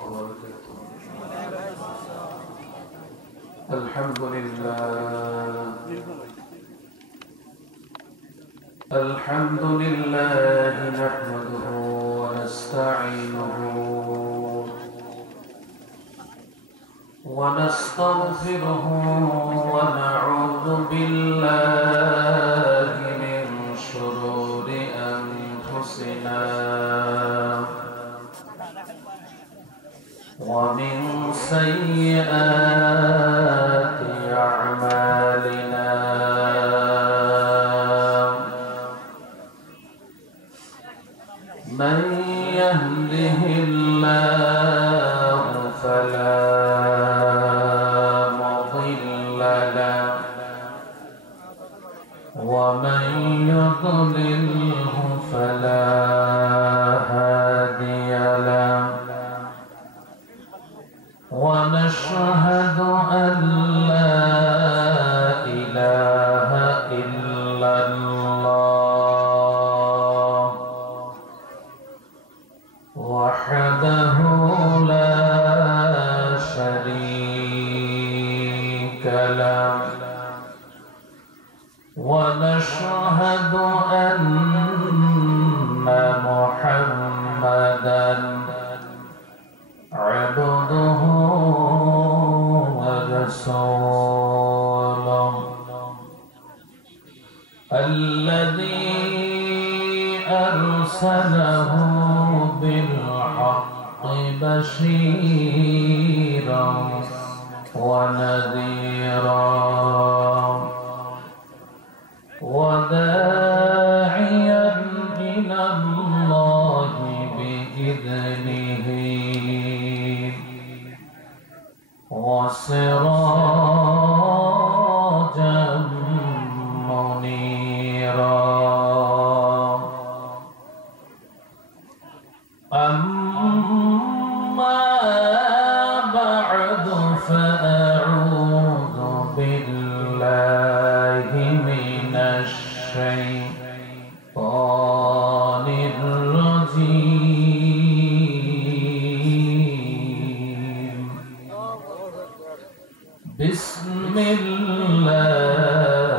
وبركاته. الحمد لله الحمد لله نحمده ونستعينه ونستغفره ونعوذ بالله من شرور أنفسنا ومن سيئات أعمالنا من يهده الله فلا مضل له ومن يضلله فلا هادي له ونشهد أن لا إله إلا الله وحده لا شريك له ونشهد أن محمدًا عبده ورسوله الذي أرسله بالحق بشيرا ونذيرا وداعيا إلى الله بإذنه وسراجا منيرا أما بعد فأعوذ بالله من الشيطان الرجيم بسم الله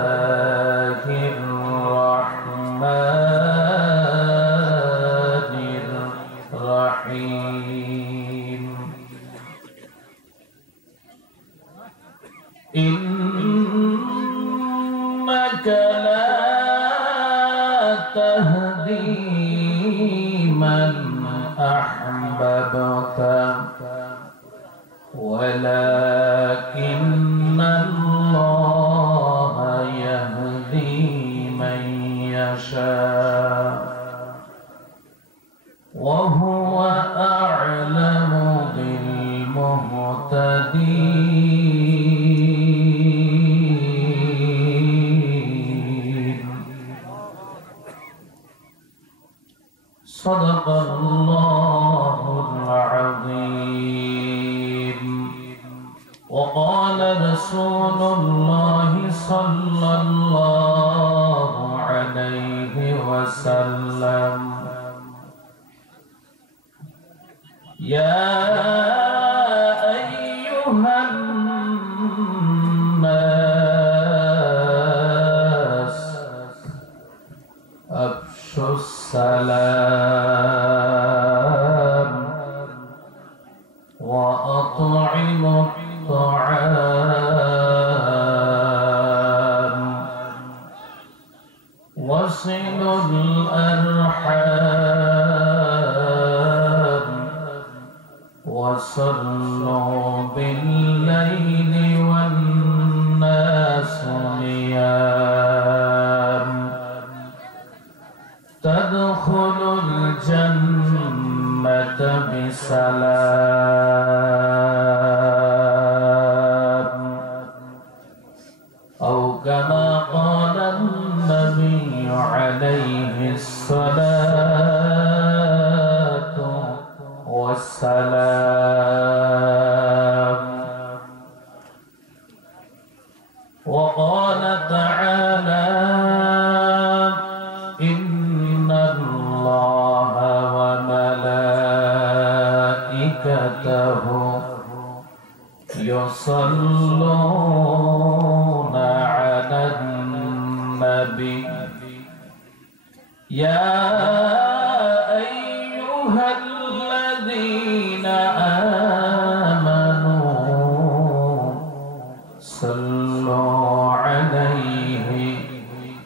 الرحمن الرحيم إنك لا تهدي من أحببت ولكن الله يهدي من يشاء وهو أعلم بالمهتدين صدق الله العظيم وقال رسول الله صلى الله عليه وسلم يا أيها الناس أفشوا السلام وأطعموا الطعام وصلوا الأرحام وصلوا بالليل والناس نيام تدخلوا الجنة بسلام أو كما قال النبي عليه الصلاة والسلام وقال تعالى إن الله وملائكته وملائكته يصلون على النبي يا أيها الذين آمنوا صلوا عليه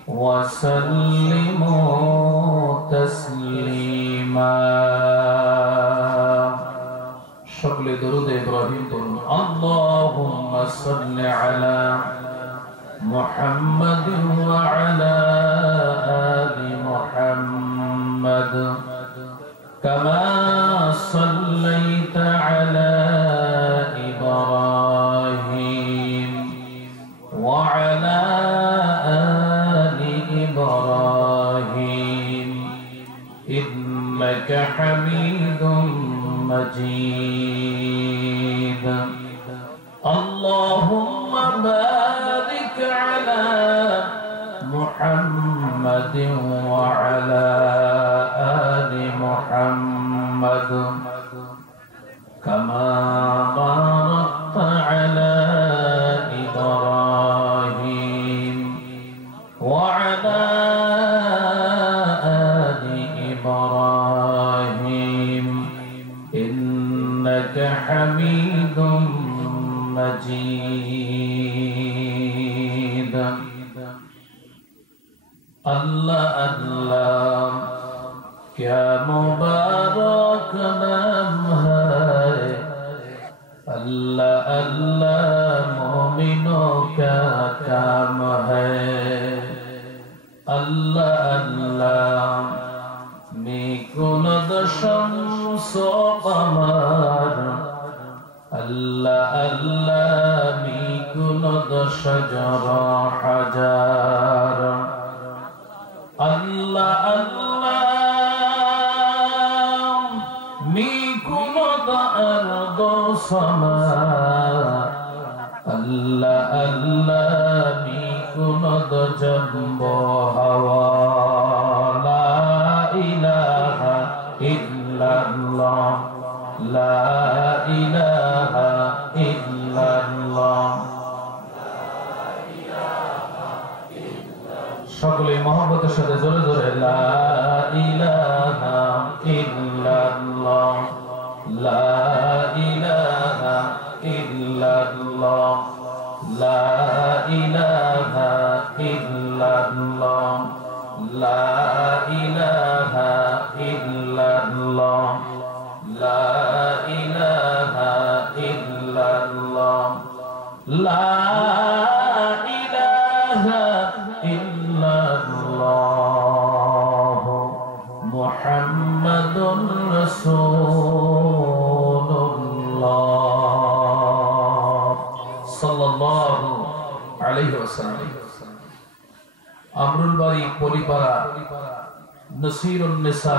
وسلموا تسليما شكل درود إبراهيم اللهم صل على محمد وعلى آل محمد كما صليت على إبراهيم وعلى آل إبراهيم إنك حميد مجيد اللهم بارك على محمد وعلى آل محمد كما باركت على إبراهيم وعلى آل إبراهيم إنك حميد مجيد اللہ اللہ کیا مبارک نام ہے اللہ اللہ مومنوں کا کام ہے اللہ اللہ میکند شمس و قمر اللہ اللہ میکند شجر حجر اللہ اللہ میکند ارض و سماء اللہ اللہ میکند جنب و ہوا لا الہ الا اللہ لا الہ الا اللہ সকলে মহব্বতের সাথে জোরে জোরে লা ইলাহা ইল্লাল্লাহ লা ইলাহা ইল্লাল্লাহ লা ইলাহা ইল্লাল্লাহ লা ইলাহা ইল্লাল্লাহ লা ইলাহা ইল্লাল্লাহ লা ইলাহা ইল্লাল্লাহ মুহাম্মাদুর রাসূলুল্লাহ সাল্লাল্লাহু আলাইহি ওয়াসাল্লাম আমরুল বাড়ি পরিপাড়া নসিরুন নিসা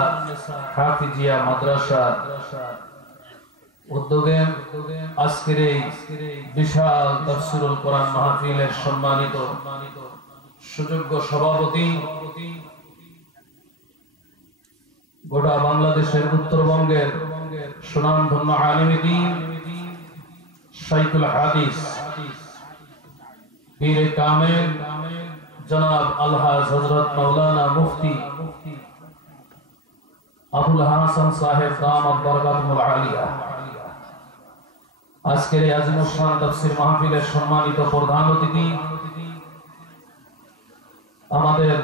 হাফিজিয়া মাদ্রাসা উদ্যোগে আজকের এই বিশাল তাফসীরুল কোরআন মাহফিলের সম্মানিত সুযোগ্য সভাপতি গোটা বাংলাদেশের উত্তরবঙ্গের সুনামধন্য আলিমে দ্বীন শাইখুল হাদিস পীর কামেল জনাব আলহাজ হযরত মাওলানা মুফতি আবুল হাসান সাহেব দামাত বরকাতুল আলিয়া আজকের এই আজিমুল শান তাফসীর মাহফিলের সম্মানিত প্রধান অতিথি আমাদের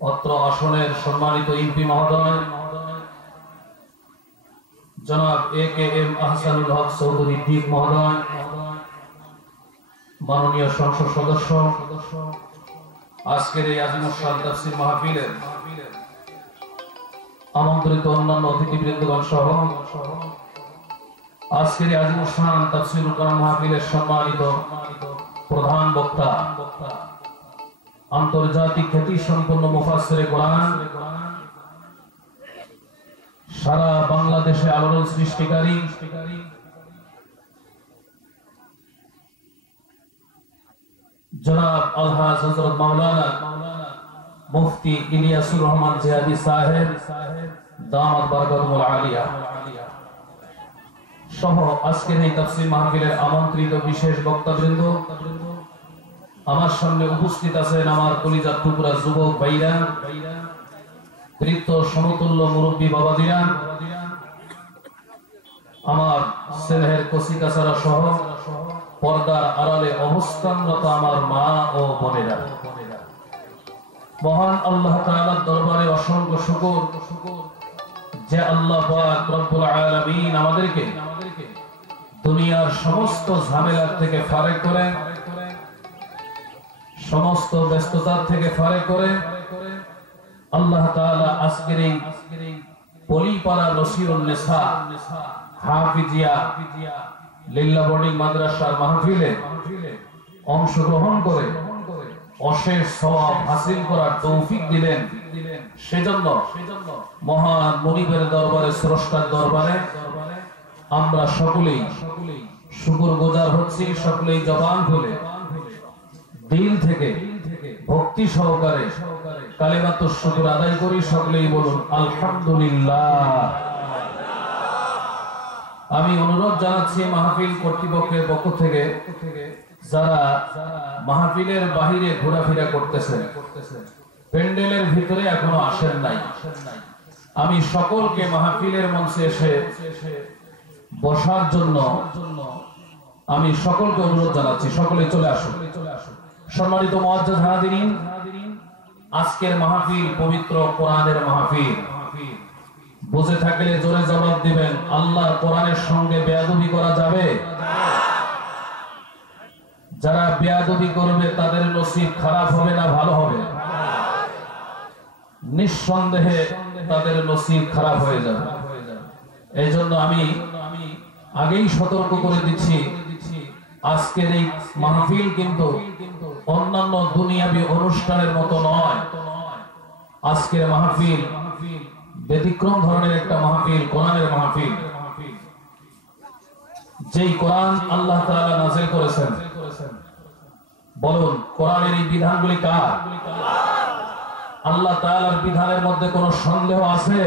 অত্র আসনের সম্মানিত এমপি মহোদয় জনাব একেএম আহসানুল হক চৌধুরী দীপ মহোদয় মাননীয় সংসদ সদস্য আজকের এই আজিমুল শান তাফসীর মাহফিলের আমন্ত্রিত অন্যান্য অতিথিবৃন্দগণ সহ আজকের এই আজিমুল শান তাফসীরুল কোরআন মাহফিলের সম্মানিত প্রধান বক্তা আন্তর্জাতিক খ্যাতি সম্পন্ন মুফাসসিরে কোরআন সারা বাংলাদেশে আলোড়ন সৃষ্টিকারী জনাব আলহাজ হযরত মাওলানা মুফতি ইলিয়াসুর রহমান জিয়াদি সাহেব দামাত বারাকাতুল আলিয়া সহ আজকের এই তাফসীর মাহফিলের আমন্ত্রিত বিশেষ বক্তাবৃন্দ, আমার সামনে উপস্থিত আছেন আমার কলিজার টুকরা যুবক ভাইরা, তৃপ্ত সমতুল্য মুরব্বী বাবাদিরা, আমার স্নেহের কচিকাচারা সহ পর্দার আড়ালে অবস্থানরত আমার মা ও বোনেরা, মহান আল্লাহ তাআলার দরবারে অসংখ্য শুকর যে আল্লাহ পাক রব্বুল আলামিন আমাদেরকে দুনিয়ার সমস্ত ঝামেলা থেকে ফারেক করে, সমস্ত ব্যস্ততা থেকে ফারেক করে আল্লাহ তাআলা আজকের এই পলিপাড়া নসিরুন নেসা হাফিজিয়া লিল্লাহ বোর্ডিং মাদ্রাসার মাহফিলে অংশগ্রহণ করে অশেষ সওয়াব হাসিল করার তৌফিক দিলেন। সেজন্য মহান মুনিবের দরবারে, স্রষ্টার দরবারে আমরা সকলেই শুকরগুজার হচ্ছি। সকলেই জবান খুলে দিল থেকে ভক্তি সহকারে কালিমাতুশ শুকর আদায় করি। সকলেই বলুন আলহামদুলিল্লাহ। আমি অনুরোধ জানাচ্ছি মাহফিল কর্তৃপক্ষের পক্ষ থেকে যারা মাহফিলের বাহিরে ঘোরাফেরা করতেছেন, প্যান্ডেলের ভিতরে এখনো আসেন নাই, আমি সকলকে মাহফিলের মঞ্চে এসে বসার জন্য আমি সকলকে অনুরোধ জানাচ্ছি, সকলে চলে আসুন। সম্মানিত মুআজ্জাজ হাজিরিন, আজকের মাহফিল পবিত্র কোরআনের মাহফিল। বুঝে থাকলে জোরে জবাব দিবেন, আল্লাহর কোরআনের সঙ্গে বেয়াদবি করা যাবে? যারা বেয়াদবি করবে তাদের নসিব খারাপ হবে না ভালো হবে? নিঃসন্দেহে তাদের নসিব খারাপ হয়ে যাবে। এই জন্য আমি আগেই সতর্ক করে দিচ্ছি, আজকের এই মাহফিল কিন্তু অন্যান্য দুনিয়াবি অনুষ্ঠানের মতো নয়। আজকের মাহফিল ব্যতিক্রম ধরনের একটা মাহফিল, কোরআনের মাহফিল। যেই কোরআন আল্লাহ তাআলা নাযিল করেছেন, বলুন কোরআনের এই বিধানগুলি কার? আল্লাহ তাআলার বিধানের মধ্যে কোনো সন্দেহ আছে?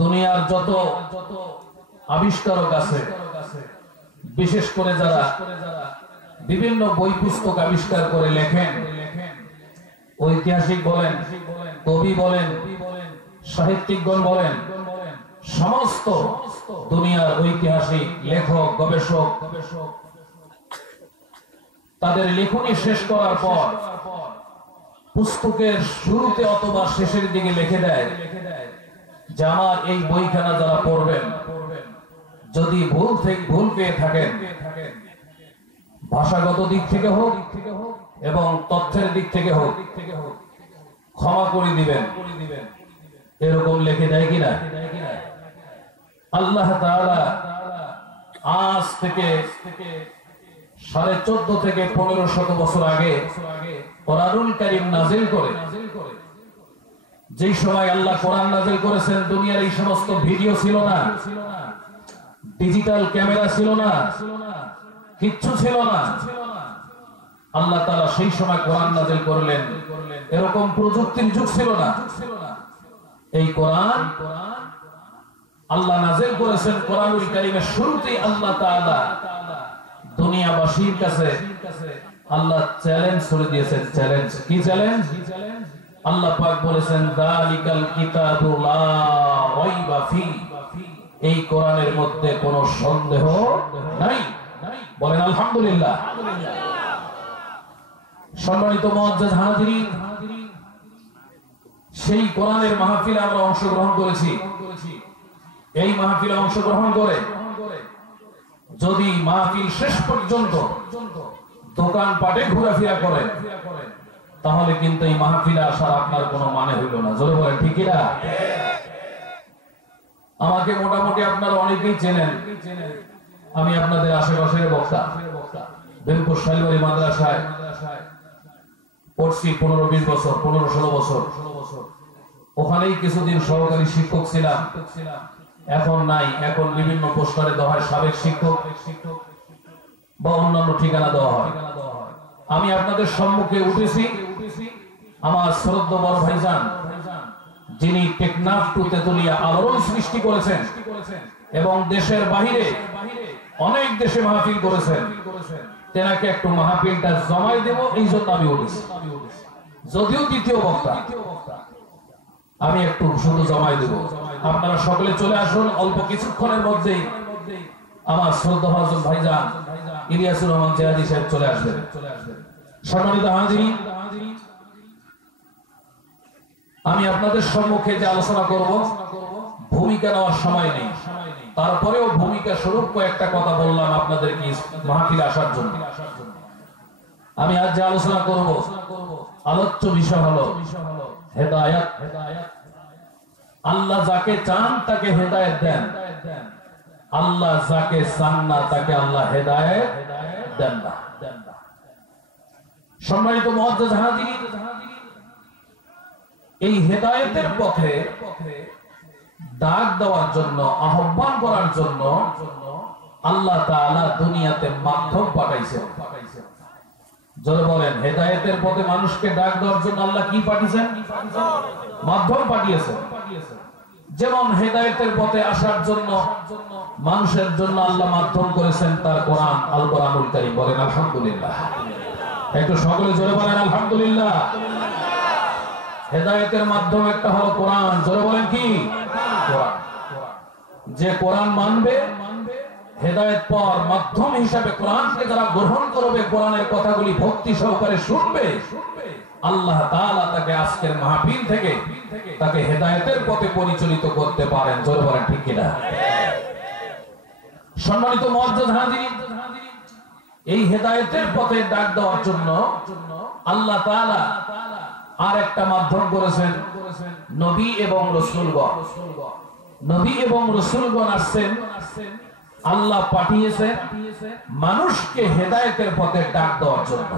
দুনিয়ার যত আবিষ্কারক আছে, বিশেষ করে যারা বিভিন্ন বই পুস্তক আবিষ্কার করে লেখেন, ঐতিহাসিক বলেন, কবি বলেন, সাহিত্যিকগণ বলেন, সমস্ত দুনিয়ার ঐতিহাসিক লেখক গবেষক তাদের লেখনী শেষ করার পর পুস্তকের শুরুতে অথবা শেষের দিকে লিখে দেয় যে আমার এই বইখানা যারা পড়বেন, যদি ভুল পেয়ে থাকেন, ভাষাগত দিক থেকে হোক এবং তথ্যের দিক থেকে হোক, ক্ষমা করে দিবেন, এরকম লিখে দেয় কিনা? আল্লাহ তাআলা আজ থেকে 1450 থেকে 1500 বছর আগে কোরআনুল কারীম নাযিল করে, যেই সময় আল্লাহ কোরআন নাযিল করেছেন দুনিয়ার এই সমস্ত ভিডিও ছিল না, ডিজিটাল ক্যামেরা ছিল না, কিচ্ছু ছিল না। আল্লাহ তাআলা সেই সময় কোরআন নাযিল করলেন, এরকম প্রযুক্তির যুগ ছিল না। এই কোরআন আল্লাহ নাযিল করেছেন, কোরআনুল কারীমের শুরুতেই আল্লাহ তাআলা দুনিয়াবাসীর কাছে আল্লাহ চ্যালেঞ্জ করে দিয়েছেন। চ্যালেঞ্জ কি? চ্যালেঞ্জ আল্লাহ পাক বলেছেন যালিকাল কিতাবু লা রাইবা ফি, এই কোরআনের মধ্যে কোনো সন্দেহ নাই। বলেন আলহামদুলিল্লাহ। সম্মানিত মুআজ্জাজ হাজিরিন, সেই কোরআনের মাহফিলে আমরা অংশগ্রহণ করেছি। এই মাহফিলে অংশগ্রহণ করে যদি মাহফিল শেষ পর্যন্ত দোকান পাটে ঘোরাফেরা করে, তাহলে কিন্তু এই মাহফিলে আসার আপনার কোনো মানে হইল না। জোরে বলেন ঠিক না? আমাকে মোটামুটি আপনারা অনেকেই চেনেন, আমি আপনাদের আশেপাশের বক্তা। বেলপুর শাইলবাড়ি মাদ্রাসায় পড়ছি 15-20 বছর, 15-16 বছর। ওখানেই কিছুদিন সহকারী শিক্ষক ছিলাম, এখন নাই। এখন বিভিন্ন পোস্টারে দেওয়া হয় সাবেক শিক্ষক বা অন্যান্য ঠিকানা দেওয়া হয়। আমি আপনাদের সম্মুখে উঠেছি আমার শ্রদ্ধেয় বড় ভাইজান যিনি টেকনাফ টু তেতুলিয়া আলোড়ন সৃষ্টি করেছেন এবং দেশের বাহিরে অনেক দেশে মাহফিল করেছেন, তেনাকে একটু মাহফিলটা জমাই দেব এই জন্য আমি উঠেছি। যদিও দ্বিতীয় বক্তা, আমি একটু শুধু জমাই দেব। আপনারা সকলে চলে আসুন, অল্প কিছুক্ষণের মধ্যেই আমার শ্রদ্ধাভাজন ভাইজান ইলিয়াসুর রহমান জিহাদি সাহেব চলে আসবেন। সম্মানিত হাজিরিন, আমি আপনাদের সম্মুখে যে আলোচনা করব, ভূমিকা নেওয়ার সময় নেই, তারপরেও ভূমিকা স্বরূপ কয়েকটা কথা বললাম আপনাদেরকে মাহফিলে আসার জন্য। আমি আজ যে আলোচনা করব, আলোচ্য বিষয় হলো হেদায়েত। আল্লাহ যাকে চান তাকে হেদায়েত দেন, আল্লাহ যাকে চান না তাকে আল্লাহ হেদায়েত দেন না। সম্মানিত মুআজ্জাজ হাজিরিন, এই হেদায়েতের পথে ডাক দেওয়ার জন্য, আহ্বান করার জন্য আল্লাহ তাআলা দুনিয়াতে মাধ্যম পাঠাইছেন। যারা বলেন হেদায়েতের পথে মানুষকে ডাক দেওয়ার জন্য আল্লাহ কি পাঠিয়েছেন? মাধ্যম পাঠিয়েছেন। যেমন হেদায়েতের পথে আসার জন্য মানুষের জন্য আল্লাহ মাধ্যম করেছেন তার কোরআন, আল কোরআনুল কারীম। বলেন আলহামদুলিল্লাহ। একটু সকলে জোরে বলেন আলহামদুলিল্লাহ। হেদায়েতের মাধ্যম একটা হলো কোরআন। জোরে বলেন কি? কোরআন। যে কোরআন মানবে, হেদায়েত পাওয়ার মাধ্যম হিসাবে কোরআনকে যারা গ্রহণ করবে, কোরআনের কথাগুলি ভক্তি সহকারে শুনবে, আল্লাহ তাআলা তাকে আজকের মাহফিল থেকে তাকে হেদায়েতের পথে পরিচালিত করতে পারেন। জোরে বলেন ঠিক কিনা? সম্মানিত মুআজ্জাজ হাজিরিন, এই হেদায়েতের পথে ডাক দেওয়ার জন্য আল্লাহ তাআলা আর একটা মাধ্যম করেছেন, নবী এবং রাসূলগণ। নবী এবং রাসূলগণ আসছেন, আল্লাহ পাঠিয়েছেন মানুষকে হেদায়েতের পথে ডাক দেওয়ার জন্য।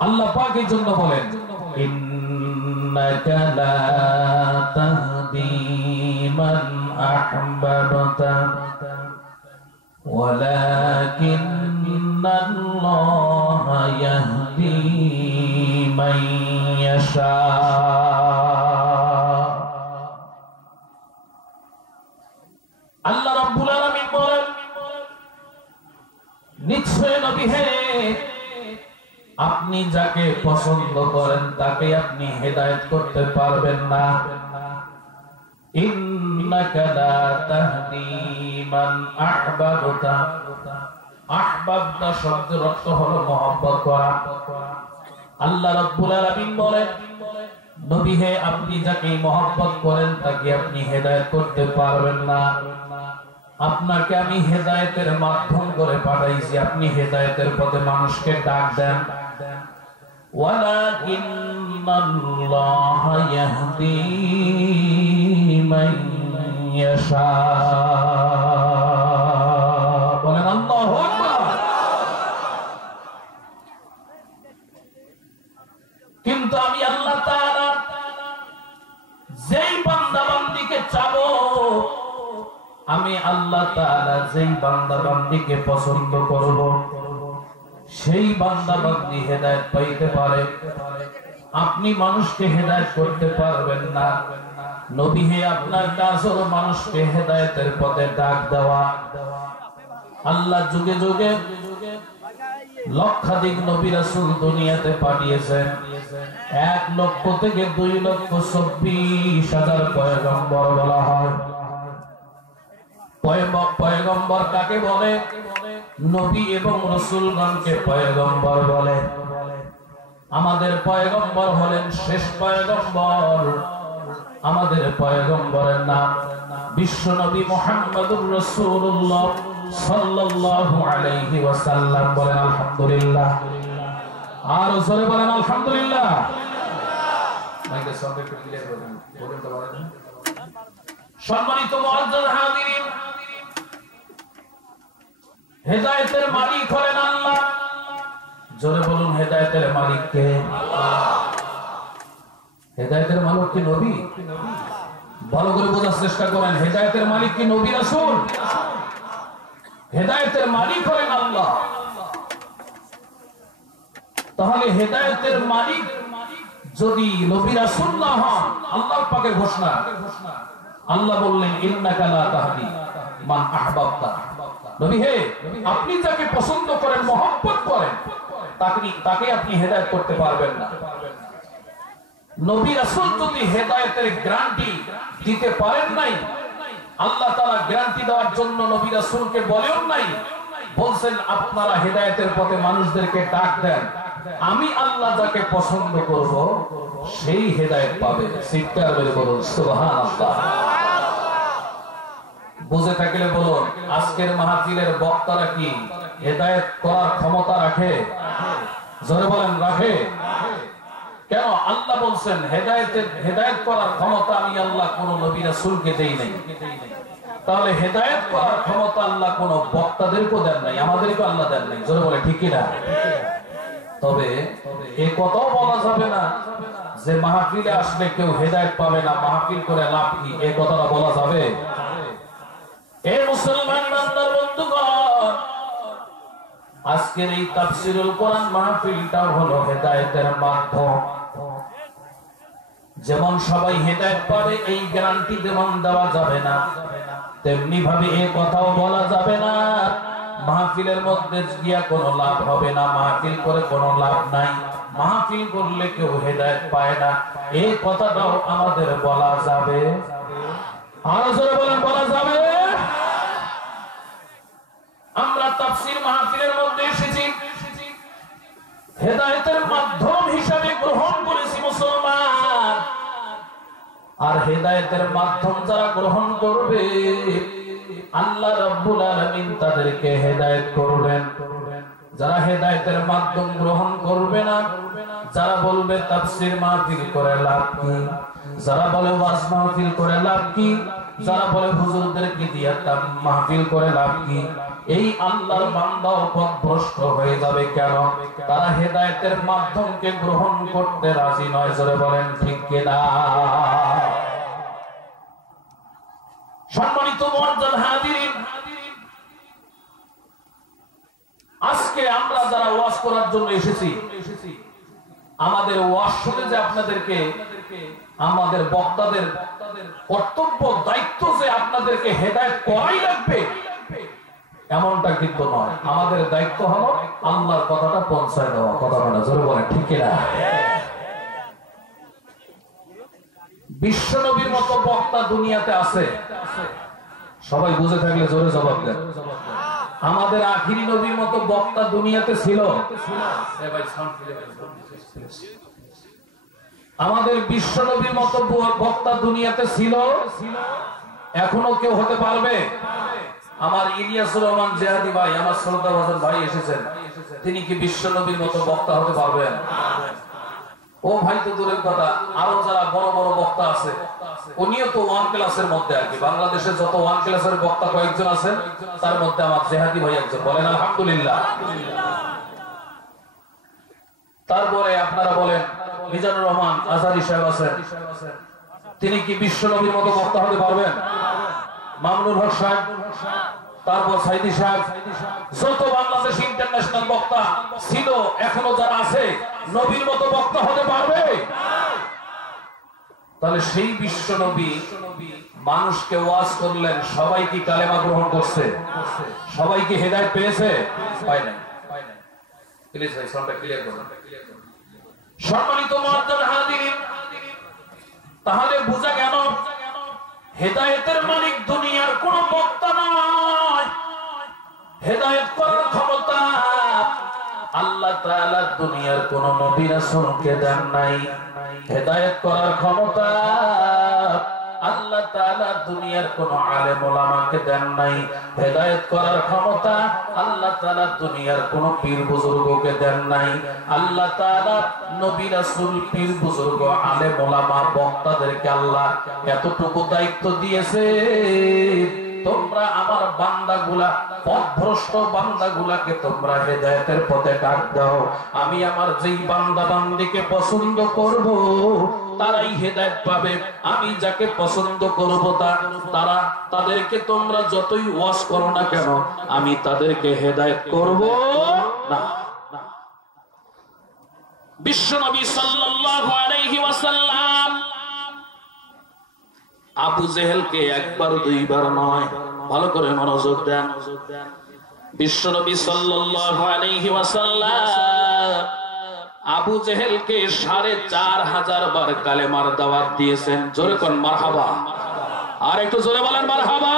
আল্লাহ পাক এই জন্য বলেন, ইন্নাকা লা তাহদি মান আহবাবতা ওয়ালাকিন্নাল্লাহা ইয়াহদি মান ইয়াশা। আল্লাহ রাব্বুল আলামিন বলেন, নিশ্চয় নবী হে, আপনি যাকে পছন্দ করেন তাকে আপনি হেদায়েত করতে পারবেন না। ইন্নাকা লা তাহদি মান আহবাবতা। আহবাবতা শব্দের অর্থ হলো মহব্বত করা। আল্লাহ রাব্বুল আলামিন বলেন, নবী হে, আপনি যাকে মহব্বত করেন তাকে আপনি হেদায়েত করতে পারবেন না। আপনাকে আমি হেদায়েতের মাধ্যম করে পাঠাইছি, আপনি হেদায়েতের পথে মানুষকে ডাক দেন। ওয়ালাকিন্নাল্লাহা ইয়াহদি মান ইয়াশা। বলেন আল্লাহু আকবার। কিন্তু আমি আল্লাহ তাআলা যেই বান্দা বান্দীকে চাবো, আমি আল্লাহ তাআলা যেই বান্দা বান্দীকে পছন্দ করব, সেই বান্দা বান্দী হেদায়েত পাইতে পারে। আপনি মানুষকে হেদায়েত করতে পারবেন না। নবী হে, আপনার কাজ হলো মানুষকে হেদায়েতের পথে ডাক দেওয়া। আল্লাহ যুগে যুগে লক্ষাধিক নবী রাসূল দুনিয়াতে পাঠিয়েছেন। 1 লক্ষ থেকে 2,24,000 পয়গম্বর বলা হয়। পয়গম্বর কাকে বলে? নবী এবং রাসূলগণকে পয়গম্বর বলে। আমাদের পয়গম্বর হলেন শেষ পয়গম্বর। আমাদের পয়গম্বরের নাম বিশ্ব নবী মুহাম্মদুর রাসূলুল্লাহ সাল্লাল্লাহু আলাইহি ওয়াসাল্লাম। বলেন আলহামদুলিল্লাহ। আর জোরে বলেন আলহামদুলিল্লাহ। মাইকের সাউন্ড একটু ক্লিয়ার করুন, বলেন তো বলেন। সম্মানিত মুআজ্জাজ হাজিরিন, হেদায়েতের মালিক হলেন আল্লাহ। জোরে বলুন, হেদায়েতের মালিক কে? হেদায়েতের মালিক কি নবী? ভালো করে বোঝার চেষ্টা করেন। হেদায়েতের মালিক কি নবী রাসূল? হেদায়েতের মালিক হলেন আল্লাহ। তাহলে হেদায়েতের মালিক যদি নবী রাসূল না হন, আল্লাহর পাকের ঘোষণা, আল্লাহ বললেন ইন্নাকা লা তাহদি মান আহবাবতা, নবী হে আপনি যাকে পছন্দ করেন, মহব্বত করেন, তাকে আপনি হেদায়েত করতে পারবেন না। নবী রাসূল যদি হেদায়েতের গ্যারান্টি দিতে পারেন নাই, আল্লাহ তাআলা গ্যারান্টি দেওয়ার জন্য নবী রাসূলকে বলেন নাই, বলছেন আপনারা হেদায়েতের পথে মানুষদেরকে ডাক দেন, আমি আল্লাহ যাকে পছন্দ করব সেই হেদায়েত পাবে। চিৎকার করে বলুন সুবহানাল্লাহ। বুঝে থাকলে বলুন, আজকের মাহফিলের বক্তারা কি হেদায়েত করার ক্ষমতা রাখে? জোরে বলেন, রাখে? কেন? আল্লাহ বলছেন হেদায়েত করার ক্ষমতা আমি আল্লাহ কোন নবী রাসূলকে দেই নাই। তাহলে হেদায়েত করার ক্ষমতা আল্লাহ কোন বক্তাদেরকেও দেন নাই, আমাদেরকে আল্লাহ দেন নাই। জোরে বলে ঠিক কি না? তবে এই কথাও বলা যাবে না যে মাহফিলে আসলে কেউ হেদায়েত পাবে না, মাহফিল করে লাভ কি, এই কথাটা বলা যাবে? এই মুসলমান বান্দার বন্ধুগণ, আজকের এই তাফসীরুল কোরআন মাহফিলটা হলো হেদায়েতের মাধ্যম। যেমন সবাই হেদায়েত পাবে এই গ্যারান্টি যেমন দেওয়া যাবে না, তেমনি ভাবে এই কথাও বলা যাবে না মাহফিলের মধ্যে গিয়া কোনো লাভ হবে না, মাহফিল করে কোনো লাভ নাই, মাহফিল করলে কেউ হেদায়েত পায় না, এই কথাটাও আমাদের বলা যাবে। আরো জোরে বলেন, বলা যাবে? আমরা তাফসীর মাহফিলের মধ্যে এসেছি, হেদায়েতের মাধ্যম হিসাবে গ্রহণ করেছি মুসলমান। আর হেদায়েতের মাধ্যম যারা গ্রহণ করবে, আল্লাহ রাব্বুল আলামিন তাদেরকে হেদায়েত করবেন। যারা হেদায়েতের মাধ্যম গ্রহণ করবে না, যারা বলবে তাফসীর মাহফিল করে লাভ কি, যারা বলে ওয়াজ মাহফিল করে লাভ কি, যারা বলে হুজুরদেরকে দিয়া মাহফিল করে লাভ কি, এই আল্লাহর বান্দাও পথভ্রষ্ট হয়ে যাবে। কেন? তারা হেদায়েতের মাধ্যমকে গ্রহণ করতে রাজি নয়। জোরে বলেন ঠিক কিনা? সম্মানিত মুআজ্জাল হাজিরিন, আজকে আমরা যারা ওয়াজ করার জন্য এসেছি, আমাদের ওয়াজ শুনে যে আপনাদেরকে, আমাদের বক্তাদের কর্তব্য দায়িত্ব যে আপনাদেরকে হেদায়েত করাই লাগবে, এমনটা কিন্তু নয়। আমাদের দায়িত্ব হলো আল্লাহর কথাটা পৌঁছায় দেওয়া। কথা বলে জোরে বলেন ঠিক কিনা? বিশ্ব নবীর মতো বক্তা দুনিয়াতে আছে? সবাই বুঝে থাকলে জোরে জবাব দেন। আমাদের আখিরি নবীর মতো বক্তা দুনিয়াতে ছিল? আমাদের বিশ্ব নবীর মতো বক্তা দুনিয়াতে ছিল? এখনো কেউ হতে পারবে? আমার ইলিয়াসুর রহমান জিহাদি ভাই, আমার শ্রদ্ধাভাজন ভাই এসেছেন, তিনি কি বিশ্ব নবীর মতো বক্তা হতে পারবেন? ও ভাই তো দূরের কথা, আরো যারা বড় বড় বক্তা আছে, উনিও তো ওয়ান ক্লাসের মধ্যে আর কি। বাংলাদেশে যত ওয়ান ক্লাসের বক্তা কয়েকজন আছে, তার মধ্যে আমার জিহাদি ভাই একজন। বলেন আলহামদুলিল্লাহ। তারপরে আপনারা বলেন মিজানুর রহমান আজারি সাহেব আছেন, তিনি কি বিশ্ব নবীর মতো বক্তা হতে পারবেন? মামুনুল হক সাহেব, তারপর সাইদি সাহেব, যত বাংলাদেশ ইন্টারন্যাশনাল বক্তা ছিল, এখনো যারা আছে, নবীর মতো বক্তা হতে পারবে? তাহলে সেই বিশ্ব নবী মানুষকে ওয়াজ করলেন, সবাই কি কালেমা গ্রহণ করছে? সবাই কি হেদায়েত পেয়েছে? পায় নাই। প্লিজ ভাই সাউন্ডটা ক্লিয়ার করুন। সম্মানিত মুআজ্জাল হাজিরিন, তাহলে বোঝা গেল হেদায়েতের মালিক দুনিয়ার কোন বক্তা নয়। হেদায়েত করার ক্ষমতা আল্লাহ তাআলা দুনিয়ার কোন নবী রাসূলকে দেন নাই। হেদায়েত করার ক্ষমতা আল্লাহ তাআলা দুনিয়ার কোন আলেম ওলামাকে দেন নাই। হেদায়েত করার ক্ষমতা আল্লাহ তাআলা দুনিয়ার কোন পীর বুজুর্গকে দেন নাই। আল্লাহ তাআলা নবী রাসূল, পীর বুজুর্গ, আলেম ওলামা, বক্তাদেরকে আল্লাহ এতটুকু দায়িত্ব দিয়েছে, তোমরা আমার বান্দাগুলা, পথভ্রষ্ট বান্দাগুলাকে তোমরা হেদায়েতের পথে ডাক দাও। আমি আমার যেই বান্দা বান্দিকে পছন্দ করব, তারাই হেদায়েত পাবে। আমি যাকে পছন্দ করব, তাদেরকে তোমরা যতই ওয়াজ করো না কেন, আমি তাদেরকে হেদায়েত করব না। বিশ্বনবী সাল্লাল্লাহু আলাইহি ওয়াসাল্লাম আবু জেহেলকে একবার দুইবার নয়, ভালো করে মনোযোগ দেন, বিশ্বনবী সাল্লাল্লাহু আলাইহি ওয়াসাল্লাম আবু জেহেলকে ৪৫০০ বার কালেমার দাওয়াত দিয়েছেন। জোরে কোন মারহাবা, আর একটু জোরে বলেন মারহাবা।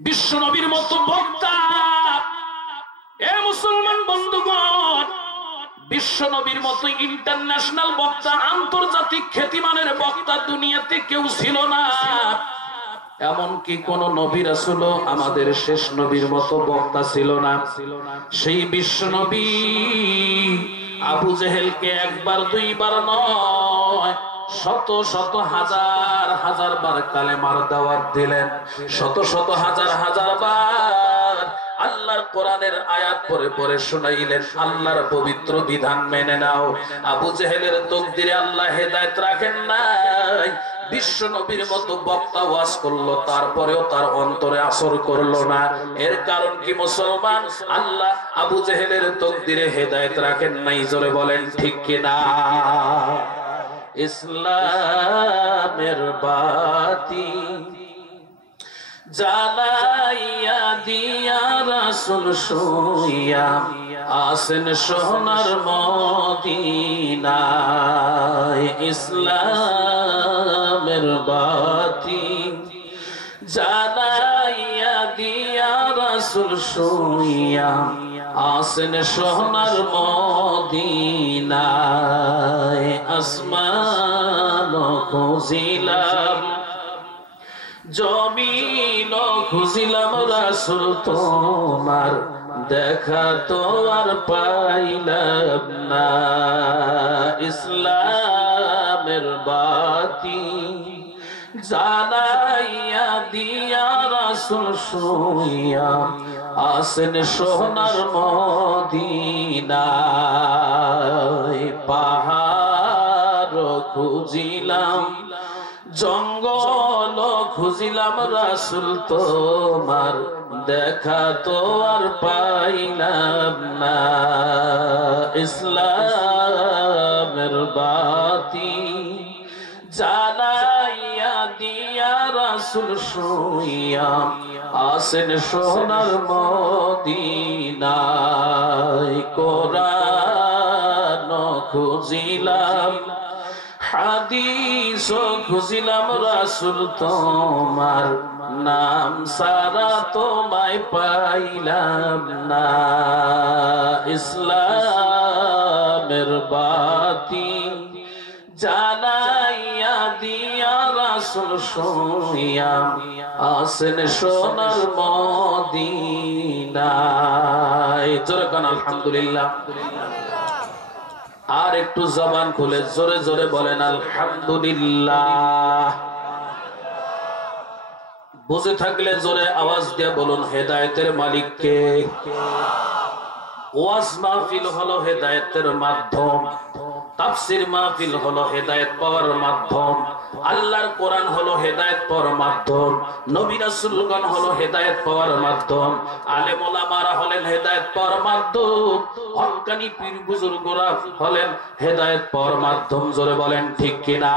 বিশ্বনবীর মতো বক্তা, এ মুসলমান বন্ধুগণ, বিশ্বনবীর মতো ইন্টারন্যাশনাল বক্তা, আন্তর্জাতিক খ্যাতিমানের বক্তা দুনিয়াতে কেউ ছিল না। এমনকি কোন নবী রাসূল আমাদের শেষ নবীর মতো বক্তা ছিল না। সেই বিশ্বনবী আবু জেহেলকে একবার দুইবার নয়, শত শত হাজার হাজার বার কালেমার দাওয়াত দিলেন, শত শত হাজার হাজার বার আল্লাহর কোরআনের আয়াত পড়ে পড়ে শুনাইলেন, আল্লাহর পবিত্র বিধান মেনে নাও। আবু জেহেলের তাকদীরে আল্লাহ হেদায়েত রাখেন নাই। বিশ্ব নবীর মতো বক্তা ওয়াজ করলো, তারপরেও তার অন্তরে আসর করলো না। এর কারণ কি মুসলমান? আল্লাহ আবু জেহেলের তাকদীরে হেদায়েত রাখেন নাই। জোরে বলেন ঠিক কিনা? ইসলামের বাতি জ্বালাইয়া দিয়া রাসূল শুইয়া আসেন সোনার মদিনায়। ইসলামের বাতি জ্বালাইয়া দিয়া রাসূল শুইয়া আসেন সোনার মদিনায়। আসমান খুঁজিলাম, জমিন খুঁজিলাম, রাসূল তোমার দেখা তো আর পাইলাম না। ইসলামের বাতি জ্বালাইয়া দিয়া রাসূল শুইয়া আসেন সোনার মদিনায়। পাহাড় খুঁজিলাম, জঙ্গল খুঁজিলাম, রাসূল তোমার দেখা তো আর পাইলাম না। ইসলামের বাতি জ্বালাইয়া দিয়া রাসূল শুইয়া আসেন সোনার মদিনায়। কোরআন খুঁজিলাম, হাদিস খুঁজিলাম, রাসূল তোমার নাম সারা তোমায় পাইলাম না। ইসলামের বাতি জ্বালাইয়া দিয়া রাসূল শুইয়া আসেন সোনার মদিনায়। জোরে কান আলহামদুলিল্লাহ। আর একটু জবান খুলে জোরে জোরে বলেন আলহামদুলিল্লাহ। বুঝে থাকলে জোরে আওয়াজ দিয়ে বলুন, হেদায়েতের মালিক কে? ওয়াজ মাহফিল হলো হেদায়েতের মাধ্যম, তাফসীর মাহফিল হলো হেদায়েত পাওয়ার মাধ্যম, আল্লাহর কোরআন হলো হেদায়েত পাওয়ার মাধ্যম, নবী রাসূলগণ হলো হেদায়েত পাওয়ার মাধ্যম, আলেম ওলামারা হলেন হেদায়েত পাওয়ার মাধ্যম, হক্কানি পীর বুজুর্গরা হলেন হেদায়েত পাওয়ার মাধ্যম। জোরে বলেন ঠিক কিনা?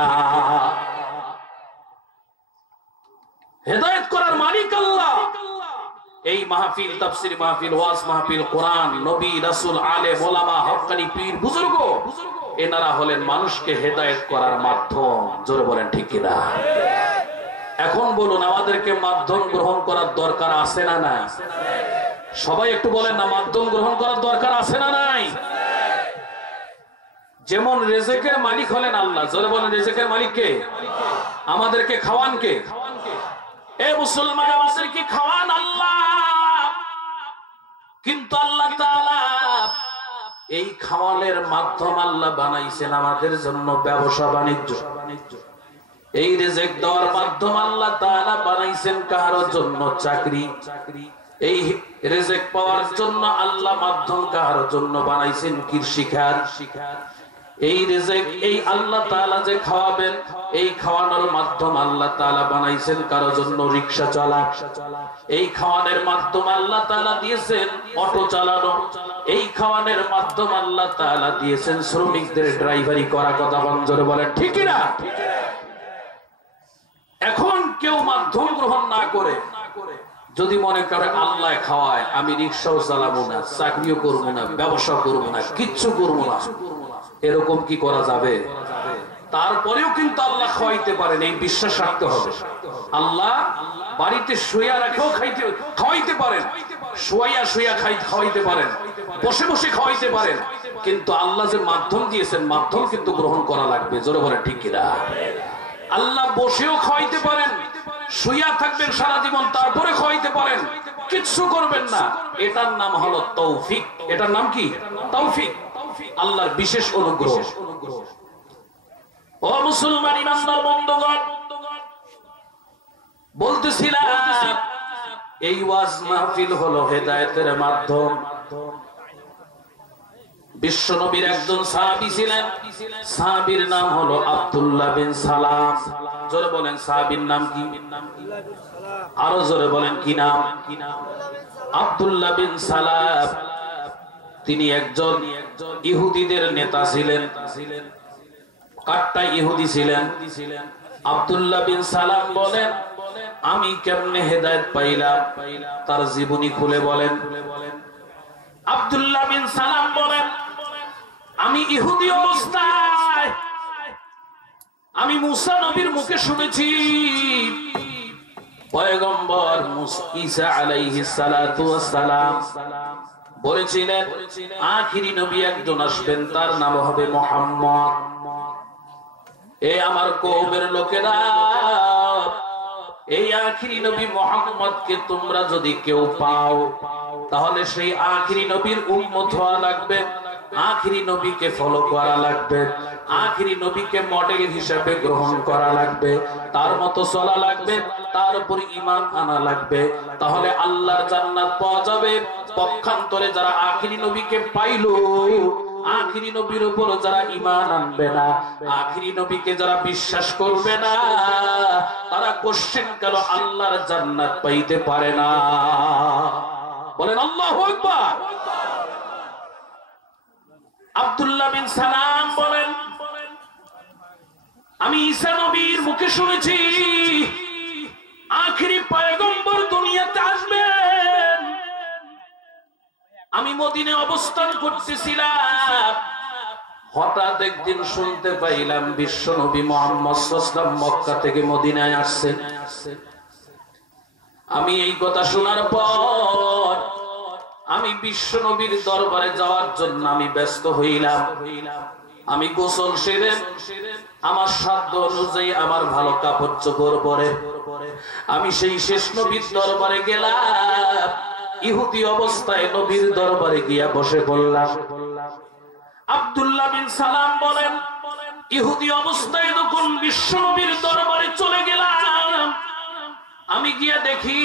হেদায়েত করার মালিক আল্লাহ। এই মাহফিল, তাফসীর মাহফিল, ওয়াজ মাহফিল, কোরআন, নবী রাসূল, আলেম ওলামা, হক্কানি পীর বুজুর্গ, এনারা হলেন মানুষকে হেদায়েত করার মাধ্যম। জোরে বলেন ঠিক কিনা? এখন বলুন, আমাদেরকে মাধ্যম গ্রহণ করার দরকার আছে না নাই? সবাই একটু বলেন না, মাধ্যম গ্রহণ করার দরকার আছে না নাই? যেমন রিজিকের মালিক হলেন আল্লাহ। জোরে বলেন, রিজিকের মালিক কে? আমাদেরকে খাওয়ান কে? এ মুসলমান, আমাদেরকে খাওয়ান আল্লাহ। কিন্তু আল্লাহ তাআলা এই খাওয়ানোর মাধ্যম আল্লাহ বানাইছেন আমাদের জন্য ব্যবসা বাণিজ্য। এই রিজিক দেওয়ার মাধ্যম আল্লাহ তাআলা বানাইছেন কারোর জন্য চাকরি। এই রিজিক পাওয়ার জন্য আল্লাহ মাধ্যম কারোর জন্য বানাইছেন কৃষিকাজ। এই রিজিক এই আল্লাহ তাআলা যে খাওয়াবেন, এই খাওয়ানোর মাধ্যম আল্লাহ তাআলা বানাইছেন কারো জন্য রিকশা চলা, এই খাওয়ানোর মাধ্যম আল্লাহ তাআলা দিয়েছেন অটো চালানো, এই খাওয়ানোর মাধ্যম আল্লাহ তাআলা দিয়েছেন শ্রমিকদের ড্রাইভারি করা। কথা বঞ্জরে বলেন ঠিক কি না? এখন কেউ মাধ্যম গ্রহণ না করে যদি মনে করে আল্লাহ খাওয়ায়, আমি রিকশাও চালাবো না, চাকরিও করবো না, ব্যবসা করবো না, কিচ্ছু করবো না, এরকম কি করা যাবে? তারপরেও কিন্তু আল্লাহ খাওয়াইতে পারেন, এই বিশ্বাস রাখতে হবে। আল্লাহ বাড়িতে শুয়া রাখেও খাওয়াইতে পারেন, শুয়া শুয়া খাওয়াইতে পারেন, বসে বসে খাওয়াইতে পারেন, কিন্তু আল্লাহ যে মাধ্যম দিয়েছেন মাধ্যম কিন্তু গ্রহণ করা লাগবে। জোরে বলেন ঠিক কিনা? আল্লাহ বসেও খাওয়াইতে পারেন, শুয়া থাকবেন সারা জীবন তারপরে খাওয়াইতে পারেন, কিচ্ছু করবেন না, এটার নাম হলো তৌফিক। এটার নাম কি? তৌফিক, আল্লাহর বিশেষ অনুগ্রহ। ও মুসলমান ইমানদার বন্ধুগণ, বলতেছিলাম এই ওয়াজ মাহফিল হলো হেদায়েতের মাধ্যম। বিশ্ব নবীর একজন সাহাবী ছিলেন, সাহাবীর নাম হলো আব্দুল্লাহ বিন সালাম। জোরে বলেন সাহাবীর নাম কি? আরো জোরে বলেন কি নাম? আব্দুল্লাহ বিন সালাম। তিনি একজন ইহুদিদের নেতা ছিলেন, কাট্টা ইহুদি ছিলেন। আব্দুল্লাহ বিন সালাম বলেন, আমি কেমনে হেদায়েত পাইলাম? তার জীবনী খুলে বলেন। আব্দুল্লাহ বিন সালাম বলেন, আমি ইহুদি অবস্থায় আমি মুসা নবীর মুখে শুনেছি পয়গম্বর ঈসা আলাইহিস সালাতু ওয়াস সালাম বলেছিলেন আখিরি নবী একজন আসবেন, তার নাম হবে মুহাম্মদ। এই আমার কওমের লোকেরা, এই আখিরি নবী মুহাম্মদকে তোমরা যদি কেউ পাও তাহলে সেই আখিরি নবীর উম্মত হওয়া লাগবে, আখিরি নবীকে ফলো করা লাগবে, আখিরি নবীকে মডেল হিসেবে গ্রহণ করা লাগবে, তার মতো চলা লাগবে, তার উপর ঈমান আনা লাগবে, তাহলে আল্লাহর জান্নাত পাওয়া যাবে। পক্ষান্তরে যারা আখিরি নবীকে পাইলো, আখিরি নবীর উপর যারা ঈমান আনবে না, আখিরি নবীকে যারা বিশ্বাস করবে না, তারা কোশ্চেন কেন আল্লাহর জান্নাত পাইতে পারে না। বলেন আল্লাহু আকবার। আব্দুল্লাহ বিন সালাম বলেন, আমি ঈসা নবীর মুখে শুনেছি আখিরি পয়গম্বর দুনিয়াতে আসবেন। আমি মদিনায় অবস্থান করতেছিলাম, হঠাৎ একদিন শুনতে পাইলাম বিশ্ব নবী মুহাম্মদ সাল্লাল্লাহু আলাইহি ওয়াসাল্লাম মক্কা থেকে মদিনায় আসছেন। আমি এই কথা শোনার পর আমি বিশ্ব নবীর দরবারে যাওয়ার জন্য আমি ব্যস্ত হইলাম। আমি গোসল সেরে আমার সাধ্য অনুযায়ী আমার ভালো কাপড় চোপড় পরে আমি সেই শেষ নবীর দরবারে গেলাম। ইহুদি অবস্থায় নবীর দরবারে গিয়া বসে পড়লাম। আব্দুল্লাহ বিন সালাম বলেন, ইহুদি অবস্থায় যখন বিশ্ব নবীর দরবারে চলে গেলাম, আমি গিয়া দেখি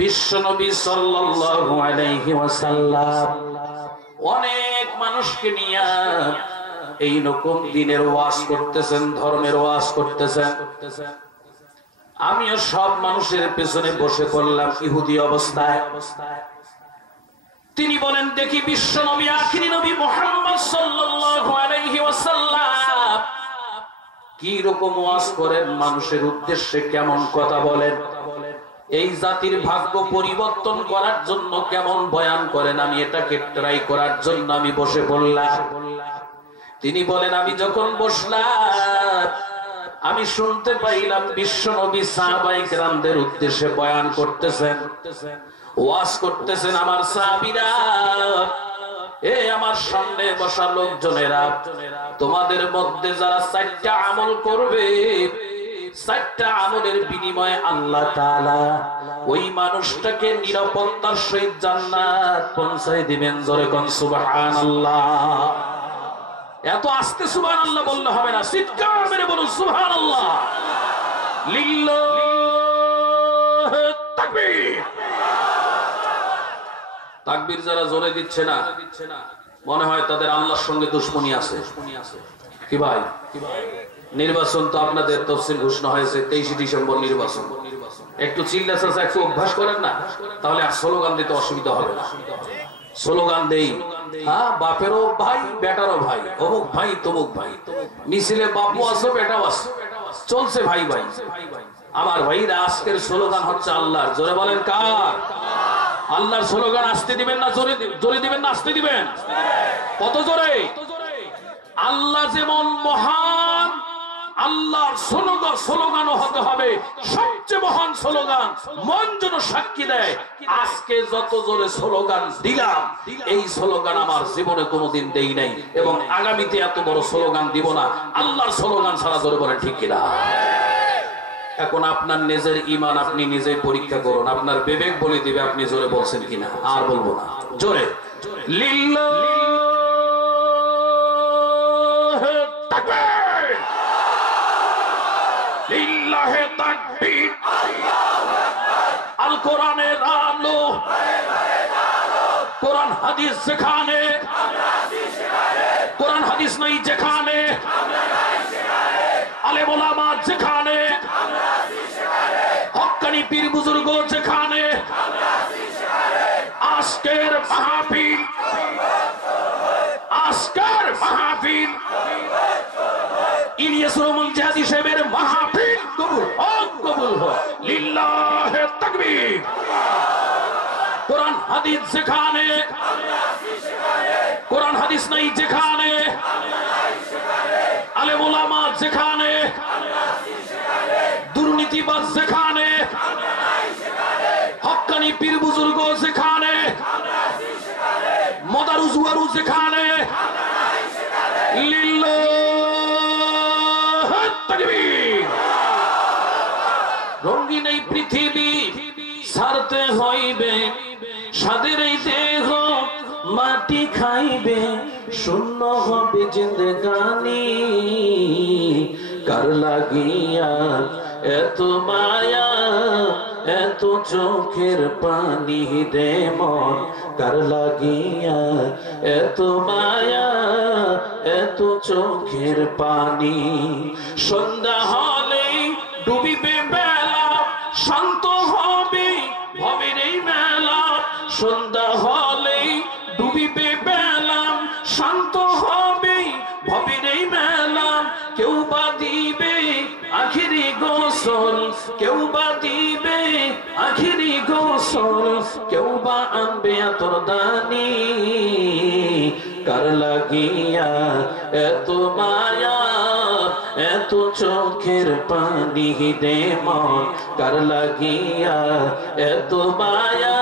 বিশ্ব নবী সাল্লাল্লাহু আলাইহি ওয়াসাল্লাম অনেক মানুষকে নিয়ে এই রকম দিনের ওয়াজ করতেছেন, ধর্মের ওয়াজ করতেছেন। আমিও সব মানুষের পেছনে বসে পড়লাম ইহুদি অবস্থায়। তিনি বলেন, দেখি বিশ্ব নবী আখিরি নবী মুহাম্মদ সাল্লাল্লাহু আলাইহি ওয়াসাল্লাম কি রকম ওয়াজ করেন, মানুষের উদ্দেশ্যে কেমন কথা বলেন, এই জাতির ভাগ্য পরিবর্তন করার জন্য কেমন বয়ান করেন। আমি এটাকে ট্রাই করার জন্য আমি বসে পড়লাম। তিনি বলেন, আমি যখন বসলাম আমি শুনতে পাইলাম বিশ্ব নবী সাহাবায়ে কেরামদের উদ্দেশ্যে বয়ান করতেছেন, ওয়াজ করতেছেন। আমার সাহাবীরা, এ আমার সামনে বসা লোকজনেরা, তোমাদের মধ্যে যারা 4টা আমল করবে, 4টা আমলের বিনিময়ে আল্লাহ তাআলা ওই মানুষটাকে নিরাপত্তার সহিত জান্নাত পৌঁছায় দিবেন। জোরে কোন সুবহানাল্লাহ। এত আস্তে সুবহানাল্লাহ বললে হবে না, চিৎকার মেরে বলুন সুবহানাল্লাহ। লিল্লাহি তাকবীর। তাকবীর যারা জোরে দিচ্ছে না মনে হয় তাদের আল্লাহর সঙ্গে দুশ্মনী আছে। কি ভাই, নির্বাচন তো আপনাদের তফসিল ঘোষণা হয়েছে 23 ডিসেম্বর নির্বাচন। একটু চিল্লা চাচা একটু অভ্যাস করেন না, তাহলে আর স্লোগান দিতে অসুবিধা হবে না। স্লোগান দেই, হ্যাঁ, বাপেরও ভাই বেটারও ভাই, অমুক ভাই তমুক ভাই, মিছিলে বাপু আসো বেটাও আসো, চলছে ভাই ভাই। আমার ভাইরা আজকের স্লোগান হচ্ছে আল্লাহর। জোরে বলেন কার? আল্লাহর স্লোগান আসতে দিবেন না জোরে দিবেন না আসতে দিবেন? কত জোরে? আল্লাহ যেমন মহান, আল্লাহর স্লোগানও হতে হবে সবচেয়ে মহান স্লোগান। মন যেন সাক্ষী দেয়, আজকে যত জোরে স্লোগান দিলাম, এই স্লোগান আমার জীবনে কোনোদিন দেই নাই এবং আগামীতে এত বড় স্লোগান দিব না আল্লাহর স্লোগান ছাড়া। জোরে বলেন ঠিক কিনা? এখন আপনার নিজের ঈমান আপনি নিজেই পরীক্ষা করুন, আপনার বিবেক বলে দিবে আপনি জোরে বলছেন কিনা। আর বলবো না, জোরে লিল্লাহে তাকবীর, লিল্লাহে তাকবীর। আল কোরআনের আলো, কোরআন হাদিস যেখানে, কোরআন হাদিস নাই যেখানে, আলেম ওলামা যেখানে, হক্কানি পীর বুজুর্গ যেখানে, আজকের মাহফিল, আজকের মাহফিল ইলিয়াস রহমান জিহাদি সাহেবের মাহফিল কবুল হোক, কবুল হোক। লিল্লাহে তাকবীর। কোরআন হাদিস যেখানে, কোরআন হাদিস নাই যেখানে, আলেম ওলামা যেখানে, দুর্নীতিবাজ যেখানে, হক্কানি পীর বুজুর্গ যেখানে, মদারু জুয়ারু যেখানে, লিল্লাহে তাকবীর। রঙিন এই পৃথিবী ছাড়তে হইবে, স্বাদের এই দেহ মাটি খাইবে, শূন্য হবে জিন্দেগানি। কার লাগিয়া এত মায়া, এত চোখের পানি রে মন, কার লাগিয়া এত মায়া, এত চোখের পানি। সন্ধ্যা হলে ডুবিবে বেলা, শান্ত হবে ভবের এই মেলা। সন্ধ্যা হলে ডুবিবে বেলা, শান্ত হবে ভবের এই মেলা। কেউ বা দিবে আখিরি গোসল, কেউ বা দিবে আখিরি গোসল, কেউ বা আনবে আতর দানি। কার লাগিয়া এত মায়া, এত চোখের পানি রে মন, কার লাগিয়া এত মায়া,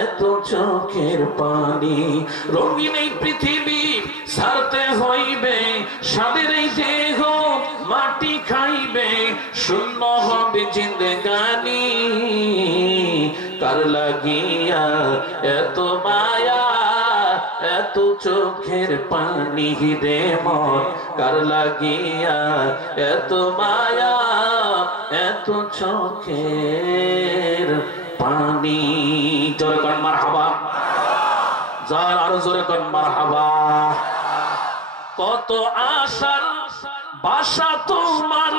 এত চোখের পানি। রঙিন এই পৃথিবী ছাড়তে হইবে, স্বাদের এই দেহ মাটি খাইবে, শূন্য হবে জিন্দেগানি। কার লাগিয়া এত মায়া, এত চোখের পানি রে মন, কার লাগিয়া এত মায়া, এত চোখের পানি। জোরে কর মারহাবা, যার আরো জোরে কর মারহাবা। কত আশার বাসা তোমার,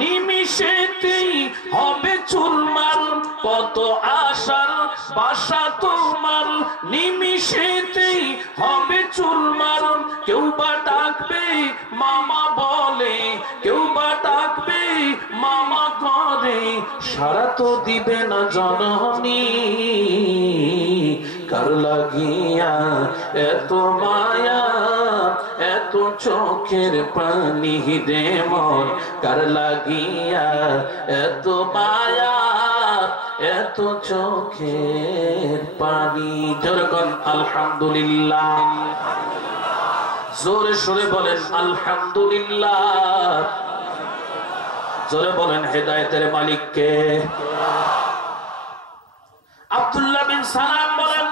নিমিষেতেই হবে চুরমার। কত আশার বাসা তোমার, নিমিষেতেই হবে চুরমার। কেউ বা ডাকবে মামা বলে, কেউ বা ডাকবে মামা করে, সারা তো দিবে না জননী। কার লাগিয়া এত মায়া, এত চোখের পানি রে মন, কার লাগিয়া এত মায়া, এত চোখের পানি। যেরকম আলহামদুলিল্লাহ, জোরে সরে বলেন আলহামদুলিল্লাহ। জোরে বলেন হেদায়েতের মালিককে। আব্দুল্লাহ বিন সালাম বলেন,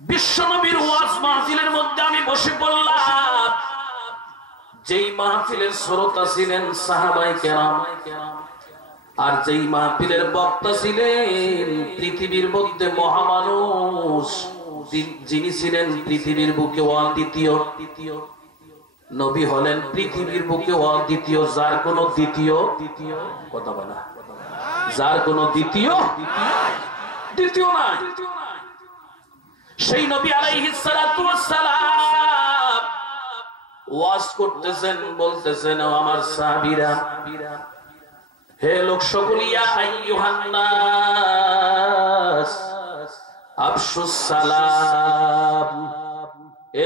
বিশ্বনবীর ওয়াজ মাহফিলের মধ্যে আমি বসে পড়লাম। যেই মাহফিলের শ্রোতা ছিলেন সাহাবায়ে কেরাম, আর যেই মাহফিলের বক্তা ছিলেন পৃথিবীর মধ্যে মহামানুষ যিনি ছিলেন পৃথিবীর বুকে অদ্বিতীয় নবী হলেন পৃথিবীর বুকে অদ্বিতীয়, যার কোনো দ্বিতীয় কথা বলা, যার কোনো দ্বিতীয় নাই। সেই নবী আলাইহিস সালাতু ওয়াস সালাম ওয়াজ করতেছেন, বলতেছেন ও আমার সাহাবীরা, হে লোক সকল, ইয়া আইয়ুহান নাস আফশুস সালাম,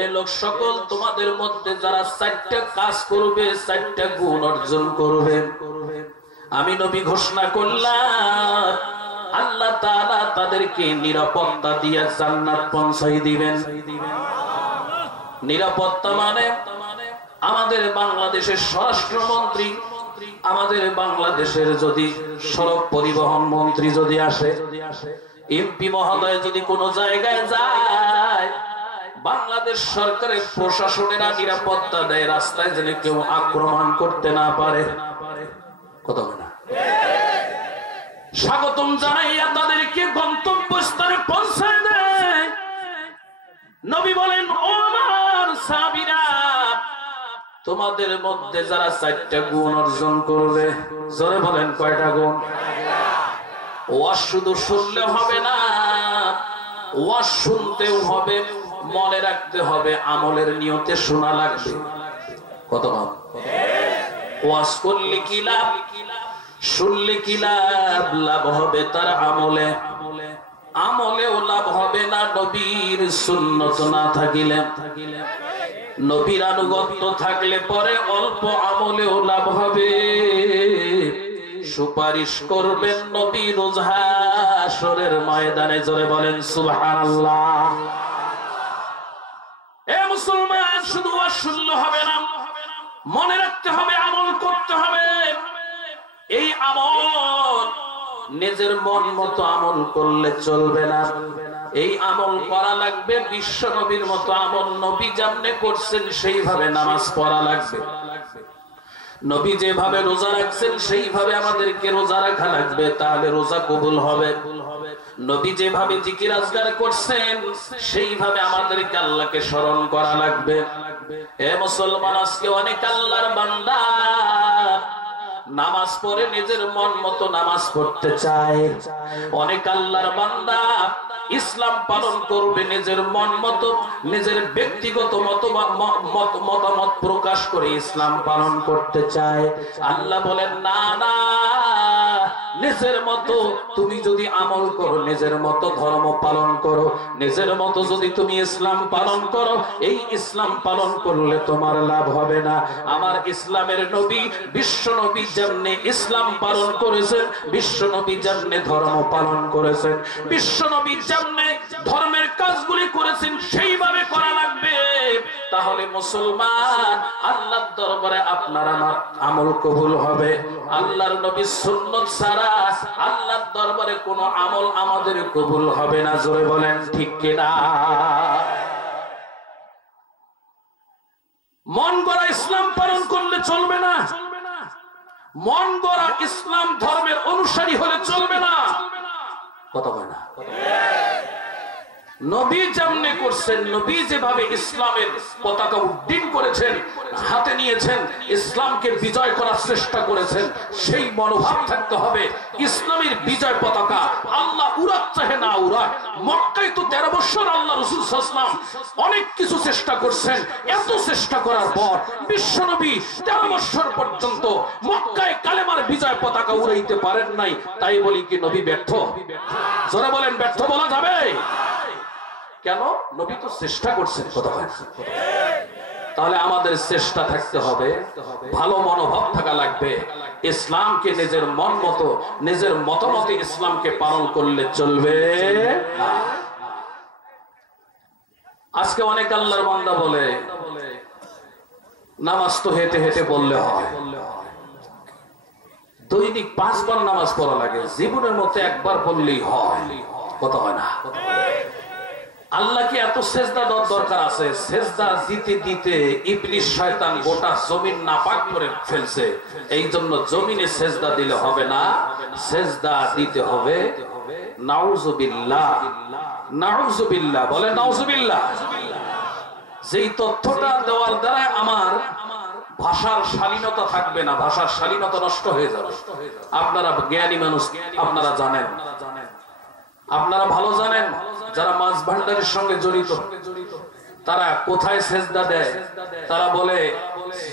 এ লোক সকল, তোমাদের মধ্যে যারা 4টা কাজ করবে, 4টা গুণ অর্জন করবে, আমি নবী ঘোষণা করলাম আল্লাহ তাআলা তাদেরকে নিরাপত্তা দিয়ে জান্নাত পৌঁছাই দিবেন। নিরাপত্তা মানে আমাদের বাংলাদেশের স্বরাষ্ট্রমন্ত্রী, আমাদের বাংলাদেশের যদি সড়ক পরিবহন মন্ত্রী যদি আসে, এমপি মহোদয় যদি কোনো জায়গায় যায়, বাংলাদেশ সরকারের প্রশাসনেরা নিরাপত্তা দেয় রাস্তায় যেন কেউ আক্রমণ করতে না পারে। কথা বলে না, স্বাগতম জানাইয়া তাদেরকে গন্তব্যস্থলে পৌঁছায় দেয়। নবী বলেন, ও আমার সাহাবীরা, তোমাদের মধ্যে যারা 4টা গুণ অর্জন করবে, জোরে বলেন কয়টা গুণ? ওয়াজ শুধু শুনলে হবে না, ওয়াজ শুনতেও হবে, মনে রাখতে হবে, আমলের নিয়তে শোনা লাগবে। কত ভাব, ওয়াজ করলে কি লাভ, শুনলে কি লাভ? লাভ হবে তার আমলে, আমলেও লাভ হবে না নবীর সুন্নত না থাকিলে। নবীর আনুগত্য থাকলে পরে অল্প আমলেও লাভ হবে। সুপারিশ করবেন নবী রোজ হাশরের ময়দানে, জোরে বলেন সুবহানাল্লাহ। এ মুসলমান, শুধু ওয়াজ শুনলে হবে না, মনে রাখতে হবে, আমল করতে হবে। এই আমল নিজের মন মতো আমল করলে চলবে না, এই আমল করা লাগবে বিশ্ব নবীর মতো আমল। নবী যেমনে করছেন সেইভাবে নামাজ পড়া লাগবে, নবী যেভাবে রোজা রাখছেন সেইভাবে আমাদেরকে রোজা রাখা লাগবে, তাহলে রোজা কবুল হবে। নবী যেভাবে জিকির আজকার করছেন সেইভাবে আমাদেরকে আল্লাহকে স্মরণ করা লাগবে। হে মুসলমান, আজকে অনেক আল্লাহর বান্দা নামাজ পড়ে নিজের মন মতো নামাজ পড়তে চায়, অনেক আল্লাহর বান্দা ইসলাম পালন করবে নিজের মন মতো, নিজের ব্যক্তিগত মতামত প্রকাশ করে ইসলাম পালন করতে চায়। আল্লাহ বলেন, না না, নিজের মতো তুমি যদি আমল করো, নিজের মতো ধর্ম পালন করো, নিজের মতো যদি তুমি ইসলাম পালন করো, এই ইসলাম পালন করলে তোমার লাভ হবে না। আমার ইসলামের নবী, বিশ্ব নবী যেমনে ইসলাম পালন করেছেন, বিশ্ব নবী যেমনে ধর্ম পালন করেছেন, বিশ্ব নবী যেমনে ধর্মের কাজগুলি করেছেন সেইভাবে করা লাগবে। তাহলে মুসলমান, আল্লাহর দরবারে আপনার আমার আমল কবুল হবে। আল্লাহর নবীর সুন্নাত ছাড়া আল্লাহর দরবারে কোনো আমল আমাদের কবুল হবে না। জোরে বলেন ঠিক কিনা? মন গড়া ইসলাম পালন করলে চলবে না, মন গড়া ইসলাম ধর্মের অনুসারী হলে চলবে না। কথা হয় না? নবী যেমনে করছেন, নবী যেভাবে ইসলামের পতাকা উড্ডীন করেছেন, হাতে নিয়েছেন, ইসলামকে বিজয় করার চেষ্টা করেছেন, সেই মনোভাব থাকতে হবে। ইসলামের বিজয় পতাকা আল্লাহ উড়াক চাহে না উড়াক। মক্কায় তো 13 বছর আল্লাহ রাসূল সাল্লাল্লাহু আলাইহি ওয়াসাল্লাম অনেক কিছু চেষ্টা করছেন, এত চেষ্টা করার পর বিশ্বনবী 13 বছর পর্যন্ত মক্কায় কালেমার বিজয় পতাকা উড়াইতে পারেন নাই। তাই বলি কি নবী ব্যর্থ? জোরে বলেন, ব্যর্থ বলা যাবে? কেন? নবী তো চেষ্টা করছেন। কথা হয়? তাহলে আমাদের চেষ্টা থাকতে হবে, ভালো মনোভাব থাকা লাগবে। ইসলামকে নিজের মন মতো, নিজের মতামতে ইসলামকে পালন করলে চলবে না। আজকে অনেক আল্লাহর বান্দা বলে নামাজ তো হেঁটে হেঁটে বললে হয়, দৈনিক 5 বার নামাজ পড়া লাগে, জীবনের মতো একবার পড়লেই হয়। কথা হয় না? আল্লাহকে এত সেজদা দেওয়ার দরকার আছে? সেজদা দিতে দিতে ইবলিস শয়তান গোটা জমিন নাপাক করে ফেলছে। এই জন্য জমিনে সেজদা দিলে হবে না, সেজদা দিতে হবে নাউজুবিল্লাহ নাউজুবিল্লাহ, বলে নাউজুবিল্লাহ। যেই তথ্যটা দেওয়ার দ্বারা আমার ভাষার শালীনতা থাকবে না, ভাষার শালীনতা নষ্ট হয়ে যাবে। আপনারা জ্ঞানী মানুষ, আপনারা জানেন, আপনারা ভালো জানেন, যারা মাছ ভান্ডারের সঙ্গে জড়িত তারা কোথায় সেজদা দেয়। তারা বলে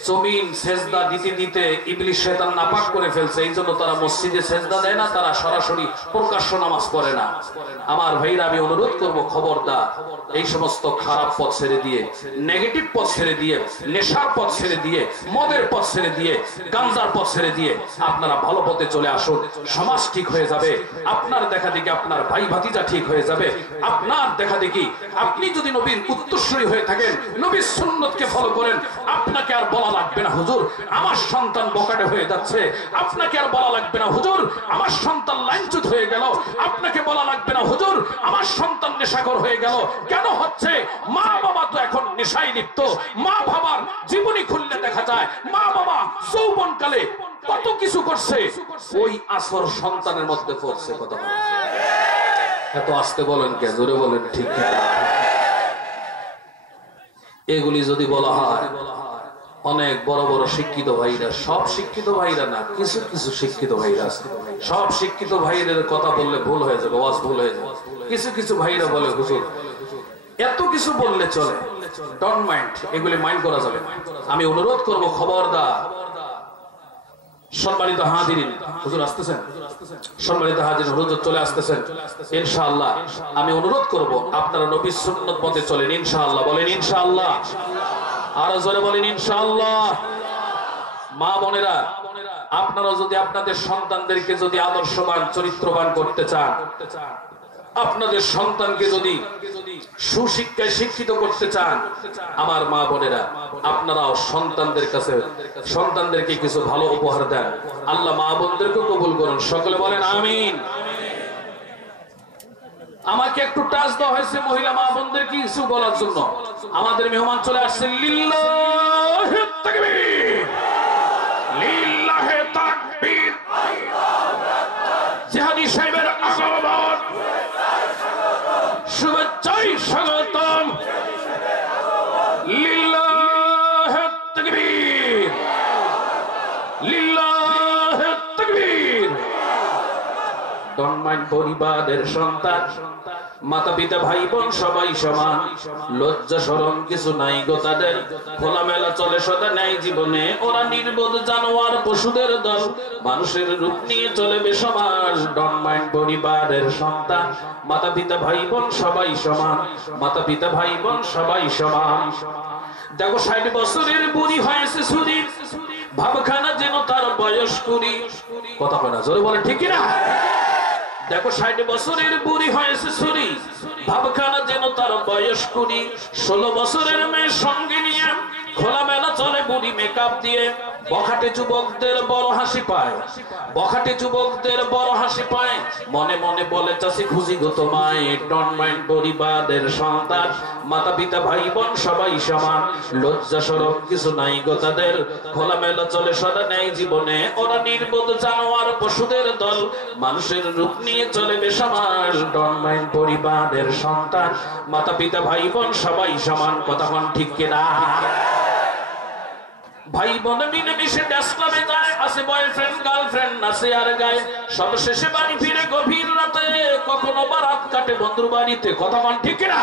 জমিন সেজদা দিতে দিতে ইবলিস শয়তান নাপাক করে ফেলছে, এই জন্য তারা মসজিদে সেজদা দেয় না, তারা সরাসরি প্রকাশ্য নামাজ পড়ে না। আমার ভাইরা, আমি অনুরোধ করব, খবরদার এই সমস্ত খারাপ পথ ছেড়ে দিয়ে, নেগেটিভ পথ ছেড়ে দিয়ে, নেশার পথ ছেড়ে দিয়ে, মদের পথ ছেড়ে দিয়ে, গাঞ্জার পথ ছেড়ে দিয়ে আপনারা ভালো পথে চলে আসুন। সমাজ ঠিক হয়ে যাবে, আপনার দেখা দেখি আপনার ভাই ভাতিজা ঠিক হয়ে যাবে। আপনার দেখা দেখি আপনি যদি নবীর উত্তরসূরি হয়ে থাকেন, নবীর সুন্নতকে ফলো করেন, আপনাকে আর বলা লাগবে না হুজুর আমার সন্তান বকাটে হয়ে যাচ্ছে, আপনাকে আর বলা লাগবে না হুজুর আমার সন্তান লাইনচ্যুত হয়ে গেল, আপনাকে বলা লাগবে না হুজুর আমার সন্তান নেশাখোর হয়ে গেল। কেন হচ্ছে? মা বাবা তো এখন নেশায় লিপ্ত। মা বাবার জীবনী খুললে দেখা যায় মা বাবা যৌবনকালে কত কিছু করছে, ওই আসর সন্তানের মধ্যে পড়ছে। কথা এত আস্তে বলেন কে? জোরে বলেন ঠিক কিনা? এগুলি যদি বলা হয়, অনেক বড় বড় শিক্ষিত ভাইরা, সব শিক্ষিত ভাইরা না, কিছু কিছু শিক্ষিত ভাইরা আছে, সব শিক্ষিত ভাইদের কথা বললে ভুল হয়ে যাবে, ওয়াজ ভুল হয়ে যাবে। কিছু কিছু ভাইরা বলে হুজুর এত কিছু বললে চলে, ডোন্ট মাইন্ড, এগুলি মাইন্ড করা যাবে। আমি অনুরোধ করব, খবরদার। সম্মানিত হাজিরিন, হুজুর আসতেছেন, সম্মানিত হাজিরিন, হুজুর চলে আসতেছেন ইনশাআল্লাহ। আমি অনুরোধ করব আপনারা নবীর সুন্নাত পথে চলেন ইনশাআল্লাহ। বলেন ইনশাআল্লাহ, আরো জোরে বলেন ইনশাআল্লাহ। মা বোনেরা, আপনারা যদি আপনাদের সন্তানদেরকে যদি আদর্শবান চরিত্রবান করতে চান, আপনাদের সন্তানকে যদি সুশিক্ষায় শিক্ষিত করতে চান, আমার মা বোনেরা আপনারাও সন্তানদের কাছে সন্তানদেরকে কিছু ভালো উপহার দেন। আল্লাহ মা বোনদেরকে কবুল করুন, সকলে বলেন আমিন। আমাকে একটু টাচ দেওয়া হয়েছে মহিলা মা বোনদের কিছু বলার জন্য। আমাদের মেহমান চলে আসছে, লিল্লাহে তাকবীর, লিল্লাহে তাকবীর, জিহাদি সাহেবের আগমন, শুভেচ্ছায় স্বাগতম, লিল্লাহে তাকবীর, লিল্লাহে তাকবীর। তন্ময় পরিবারের সন্তান, মাতা পিতা ভাই বোন সবাই সমান, লজ্জা শরম কিছু নাই গো তাদের, খোলামেলা চলে সদা নাই জীবনে, ওরা নির্বোধ জানোয়ার পশুদের দল, মানুষের রূপ নিয়ে চলে বেসমাস। তন্ময় পরিবারের সন্তান, মাতা পিতা ভাই বোন সবাই সমান, মাতা পিতা ভাই বোন সবাই সমান। দেখো 60 বছরের বুড়ি হয়েছে ছুরি, ভাবখানা যেন তার বয়স 20। কথা হয় না, জোরে বলে ঠিক না? দেখো 60 বছরের বুড়ি হয়েছে ছুরি, ভাবখানা যেন তার বয়স 20। 16 বছরের মেয়ের সঙ্গে নিয়ে খোলামেলা চলে বুড়ি মেকআপ দিয়ে, বখাটে যুবকদের বড় হাসি পায়, বখাটে যুবকদের বড় হাসি পায়, মনে মনে বলে চাষি খুঁজি গো তোমায়। ডন্ট মাইন্ড পরিবারের সন্তান, মাতা পিতা ভাই বোন সবাই সমান, লজ্জা শরম কিছু নাই গো তাদের, খোলামেলা চলে সদা নেই জীবনে, ওরা নির্বোধ জানোয়ার পশুদের দল, মানুষের রূপ নিয়ে চলে বেসামাল। ডন্ট মাইন্ড পরিবারের সন্তান, মাতা পিতা ভাই বোন সবাই সমান। কথা কোন ঠিক কিনা? ভাই বোন মিলেমিশে ড্যান্স ক্লাবে যায়, আছে বয়ফ্রেন্ড গার্লফ্রেন্ড নাচে আর গায়, সবশেষে বাড়ি ফিরে গভীর রাতে, কখনো বা রাত কাটে বন্ধুর বাড়িতে। কথা কোন ঠিক না?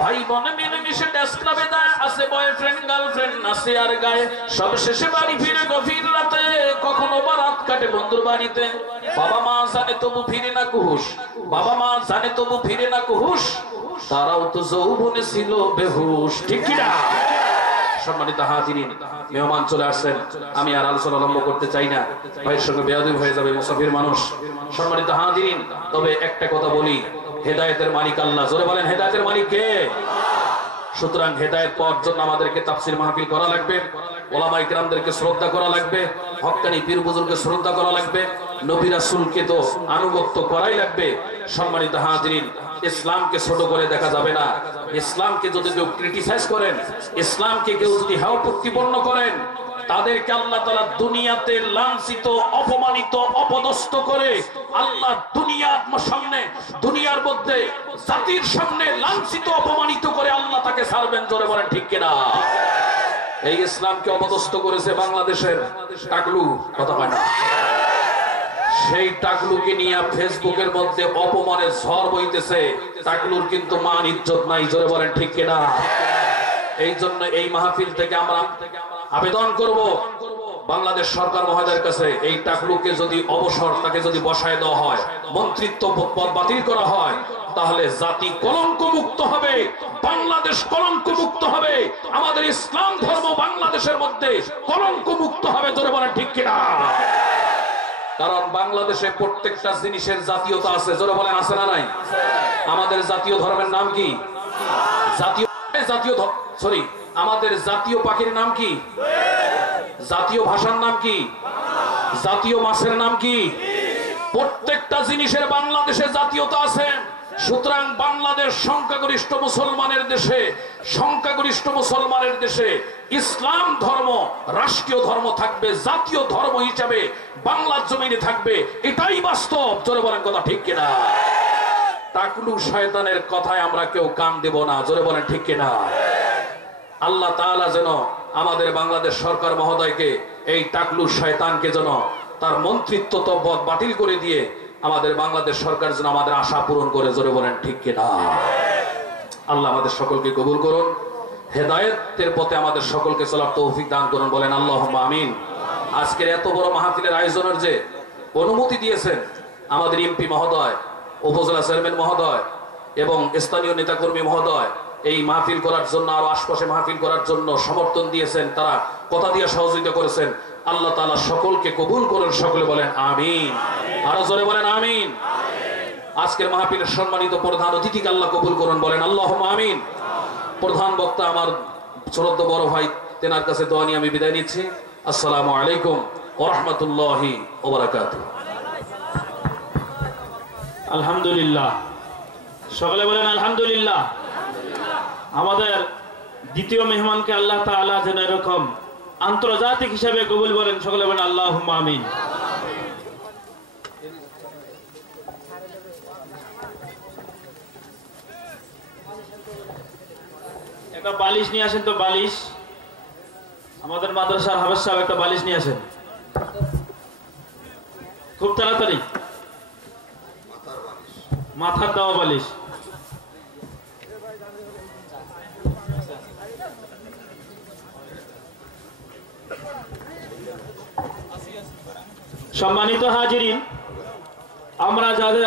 ভাই বোন মিলেমিশে ড্যান্স ক্লাবে যায়, আছে বয়ফ্রেন্ড গার্লফ্রেন্ড নাচে আর গায়, সবশেষে বাড়ি ফিরে গভীর রাতে, কখনো বা রাত কাটে বন্ধুর বাড়িতে। বাবা মা জানে তবু ফিরে না কুহুশ, বাবা মা জানে তবু ফিরে না কুহুশ, তারাও তো যৌবনে ছিল বেহুশ। ঠিক কিনা? সম্মানিত হাজিরিন, মেহমান চলে আসছেন, আমি আর আলোচনা লম্ব করতে চাই না, ভাইয়ের সঙ্গে বেয়াদবি হয়ে যাবে, মুসাফির মানুষ। সম্মানিত হাজিরিন, তবে একটা কথা বলি, হেদায়েতের মালিক আল্লাহ। জোরে বলেন হেদায়েতের মালিক কে? সুতরাং হেদায়েত পাওয়ার জন্য আমাদেরকে তাফসীর মাহফিল করা লাগবে, ওলামা ইকরামদেরকে শ্রদ্ধা করা লাগবে, হক্কানি পীর বুজুর্গকে শ্রদ্ধা করা লাগবে, নবী রাসূলকে তো আনুগত্য করাই লাগবে। সম্মানিত হাজিরিন, ইসলামকে ছোট করে দেখা যাবে না। ইসলামকে যদি কেউ ক্রিটিসাইজ করেন, ইসলামকে কেউ যদি হেয় প্রতিপন্ন করেন, তাদেরকে আল্লাহ তাআলা দুনিয়াতে লাঞ্ছিত, অপমানিত, অপদস্থ করে আল্লাহ দুনিয়ার সামনে, দুনিয়ার মধ্যে জাতির সামনে লাঞ্ছিত, অপমানিত করে আল্লাহ তাকে ছাড়বেন। জোরে বলেন ঠিক কিনা? এই ইসলামকে অপদস্থ করেছে বাংলাদেশের টাকলু, কথা হয় না? সেই টাকলুকে নিয়ে ফেসবুকের মধ্যে অপমানের ঝড় বইতেছে। টাকলুর কিন্তু মান ইজ্জত নাই। জোরে বলেন ঠিক কিনা? এই জন্য এই মাহফিল থেকে আমরা আবেদন করব বাংলাদেশ সরকার মহোদয়ের কাছে, এই টাকলুকে যদি অবসর, তাকে যদি বসায় দেওয়া হয়, মন্ত্রিত্ব পদ বাতিল করা হয়, তাহলে জাতি কলঙ্ক মুক্ত হবে, বাংলাদেশ কলঙ্ক মুক্ত হবে, আমাদের ইসলাম ধর্ম বাংলাদেশের মধ্যে কলঙ্ক মুক্ত হবে। জোরে বলেন ঠিক কিনা? কারণ বাংলাদেশে প্রত্যেকটা জিনিসের জাতীয়তা আছে। জোরে বলেন আছে না নাই? আমাদের জাতীয় ধর্মের নাম কি? আমাদের জাতীয় পাখির নাম কি? জাতীয় ভাষার নাম কি? জাতীয় মাছের নাম কি? প্রত্যেকটা জিনিসের বাংলাদেশে জাতীয়তা আছে। সুতরাং বাংলাদেশ সংখ্যাগরিষ্ঠ মুসলমানের দেশে, সংখ্যাগরিষ্ঠ মুসলমানের দেশে ইসলাম ধর্ম রাষ্ট্রীয় ধর্ম থাকবে, জাতীয় ধর্ম হিসাবে বাংলার জমিনে থাকবে, এটাই বাস্তব। জোরে বলেন কথা ঠিক কিনা? টাকলু শয়তানের কথায় আমরা কেউ কান দেব না। জোরে বলেন ঠিক কিনা? আল্লাহ তাআলা যেন আমাদের বাংলাদেশ সরকার মহোদয়কে, এই টাকলু শয়তানকে যেন তার মন্ত্রিত্ব পদ বাতিল করে দিয়ে আমাদের বাংলাদেশ সরকার যেন আমাদের আশা পূরণ করে। জোরে বলেন ঠিক কিনা? আল্লাহ আমাদের সকলকে কবুল করুন, হেদায়েতের পথে আমাদের সকলকে চলার তৌফিক দান করুন। বলেন আল্লাহুম্মা আমিন। আজকের এত বড় মাহফিলের আয়োজনের যে অনুমতি দিয়েছেন আমাদের এমপি মহোদয়, উপজেলা চেয়ারম্যান মহোদয় এবং স্থানীয় নেতাকর্মী মহোদয়, এই মাহফিল করার জন্য আর আশপাশে মাহফিল করার জন্য সমর্থন দিয়েছেন, তারা কথা দিয়ে সহযোগিতা করেছেন। আল্লাহ তাআলা সকলকে কবুল করুন। সকলে বলেন আমিন। আরো জোরে বলেন আমিন। আজকের মাহফিলের সম্মানিত প্রধান অতিথিকে আল্লাহ কবুল করুন। বলেন আল্লাহুম্মা আমিন। প্রধান বক্তা আমার শ্রদ্ধেয় বড় ভাই, তেনার কাছে দোয়া নিয়ে আমি বিদায় নিচ্ছি। আসসালামু আলাইকুম ওয়া রাহমাতুল্লাহি ওয়া বারাকাতুহু। আলহামদুলিল্লাহ। সকলে বলেন আলহামদুলিল্লাহ। আমাদের দ্বিতীয় মেহমানকে আল্লাহ তাআলা যেন এরকম আন্তর্জাতিক হিসাবে কবুল বলেন। সকলে বলেন আল্লাহুম্মা আমিন। একটা বালিশ নিয়ে আসেন তো, বালিশ। আমাদের মাদ্রাসার হাফেজ সাহেব একটা বালিশ নিয়ে আসেন খুব তাড়াতাড়ি। মাথার দেওয়া বালিশ। সম্মানিত হাজিরিন, আমরা যাদের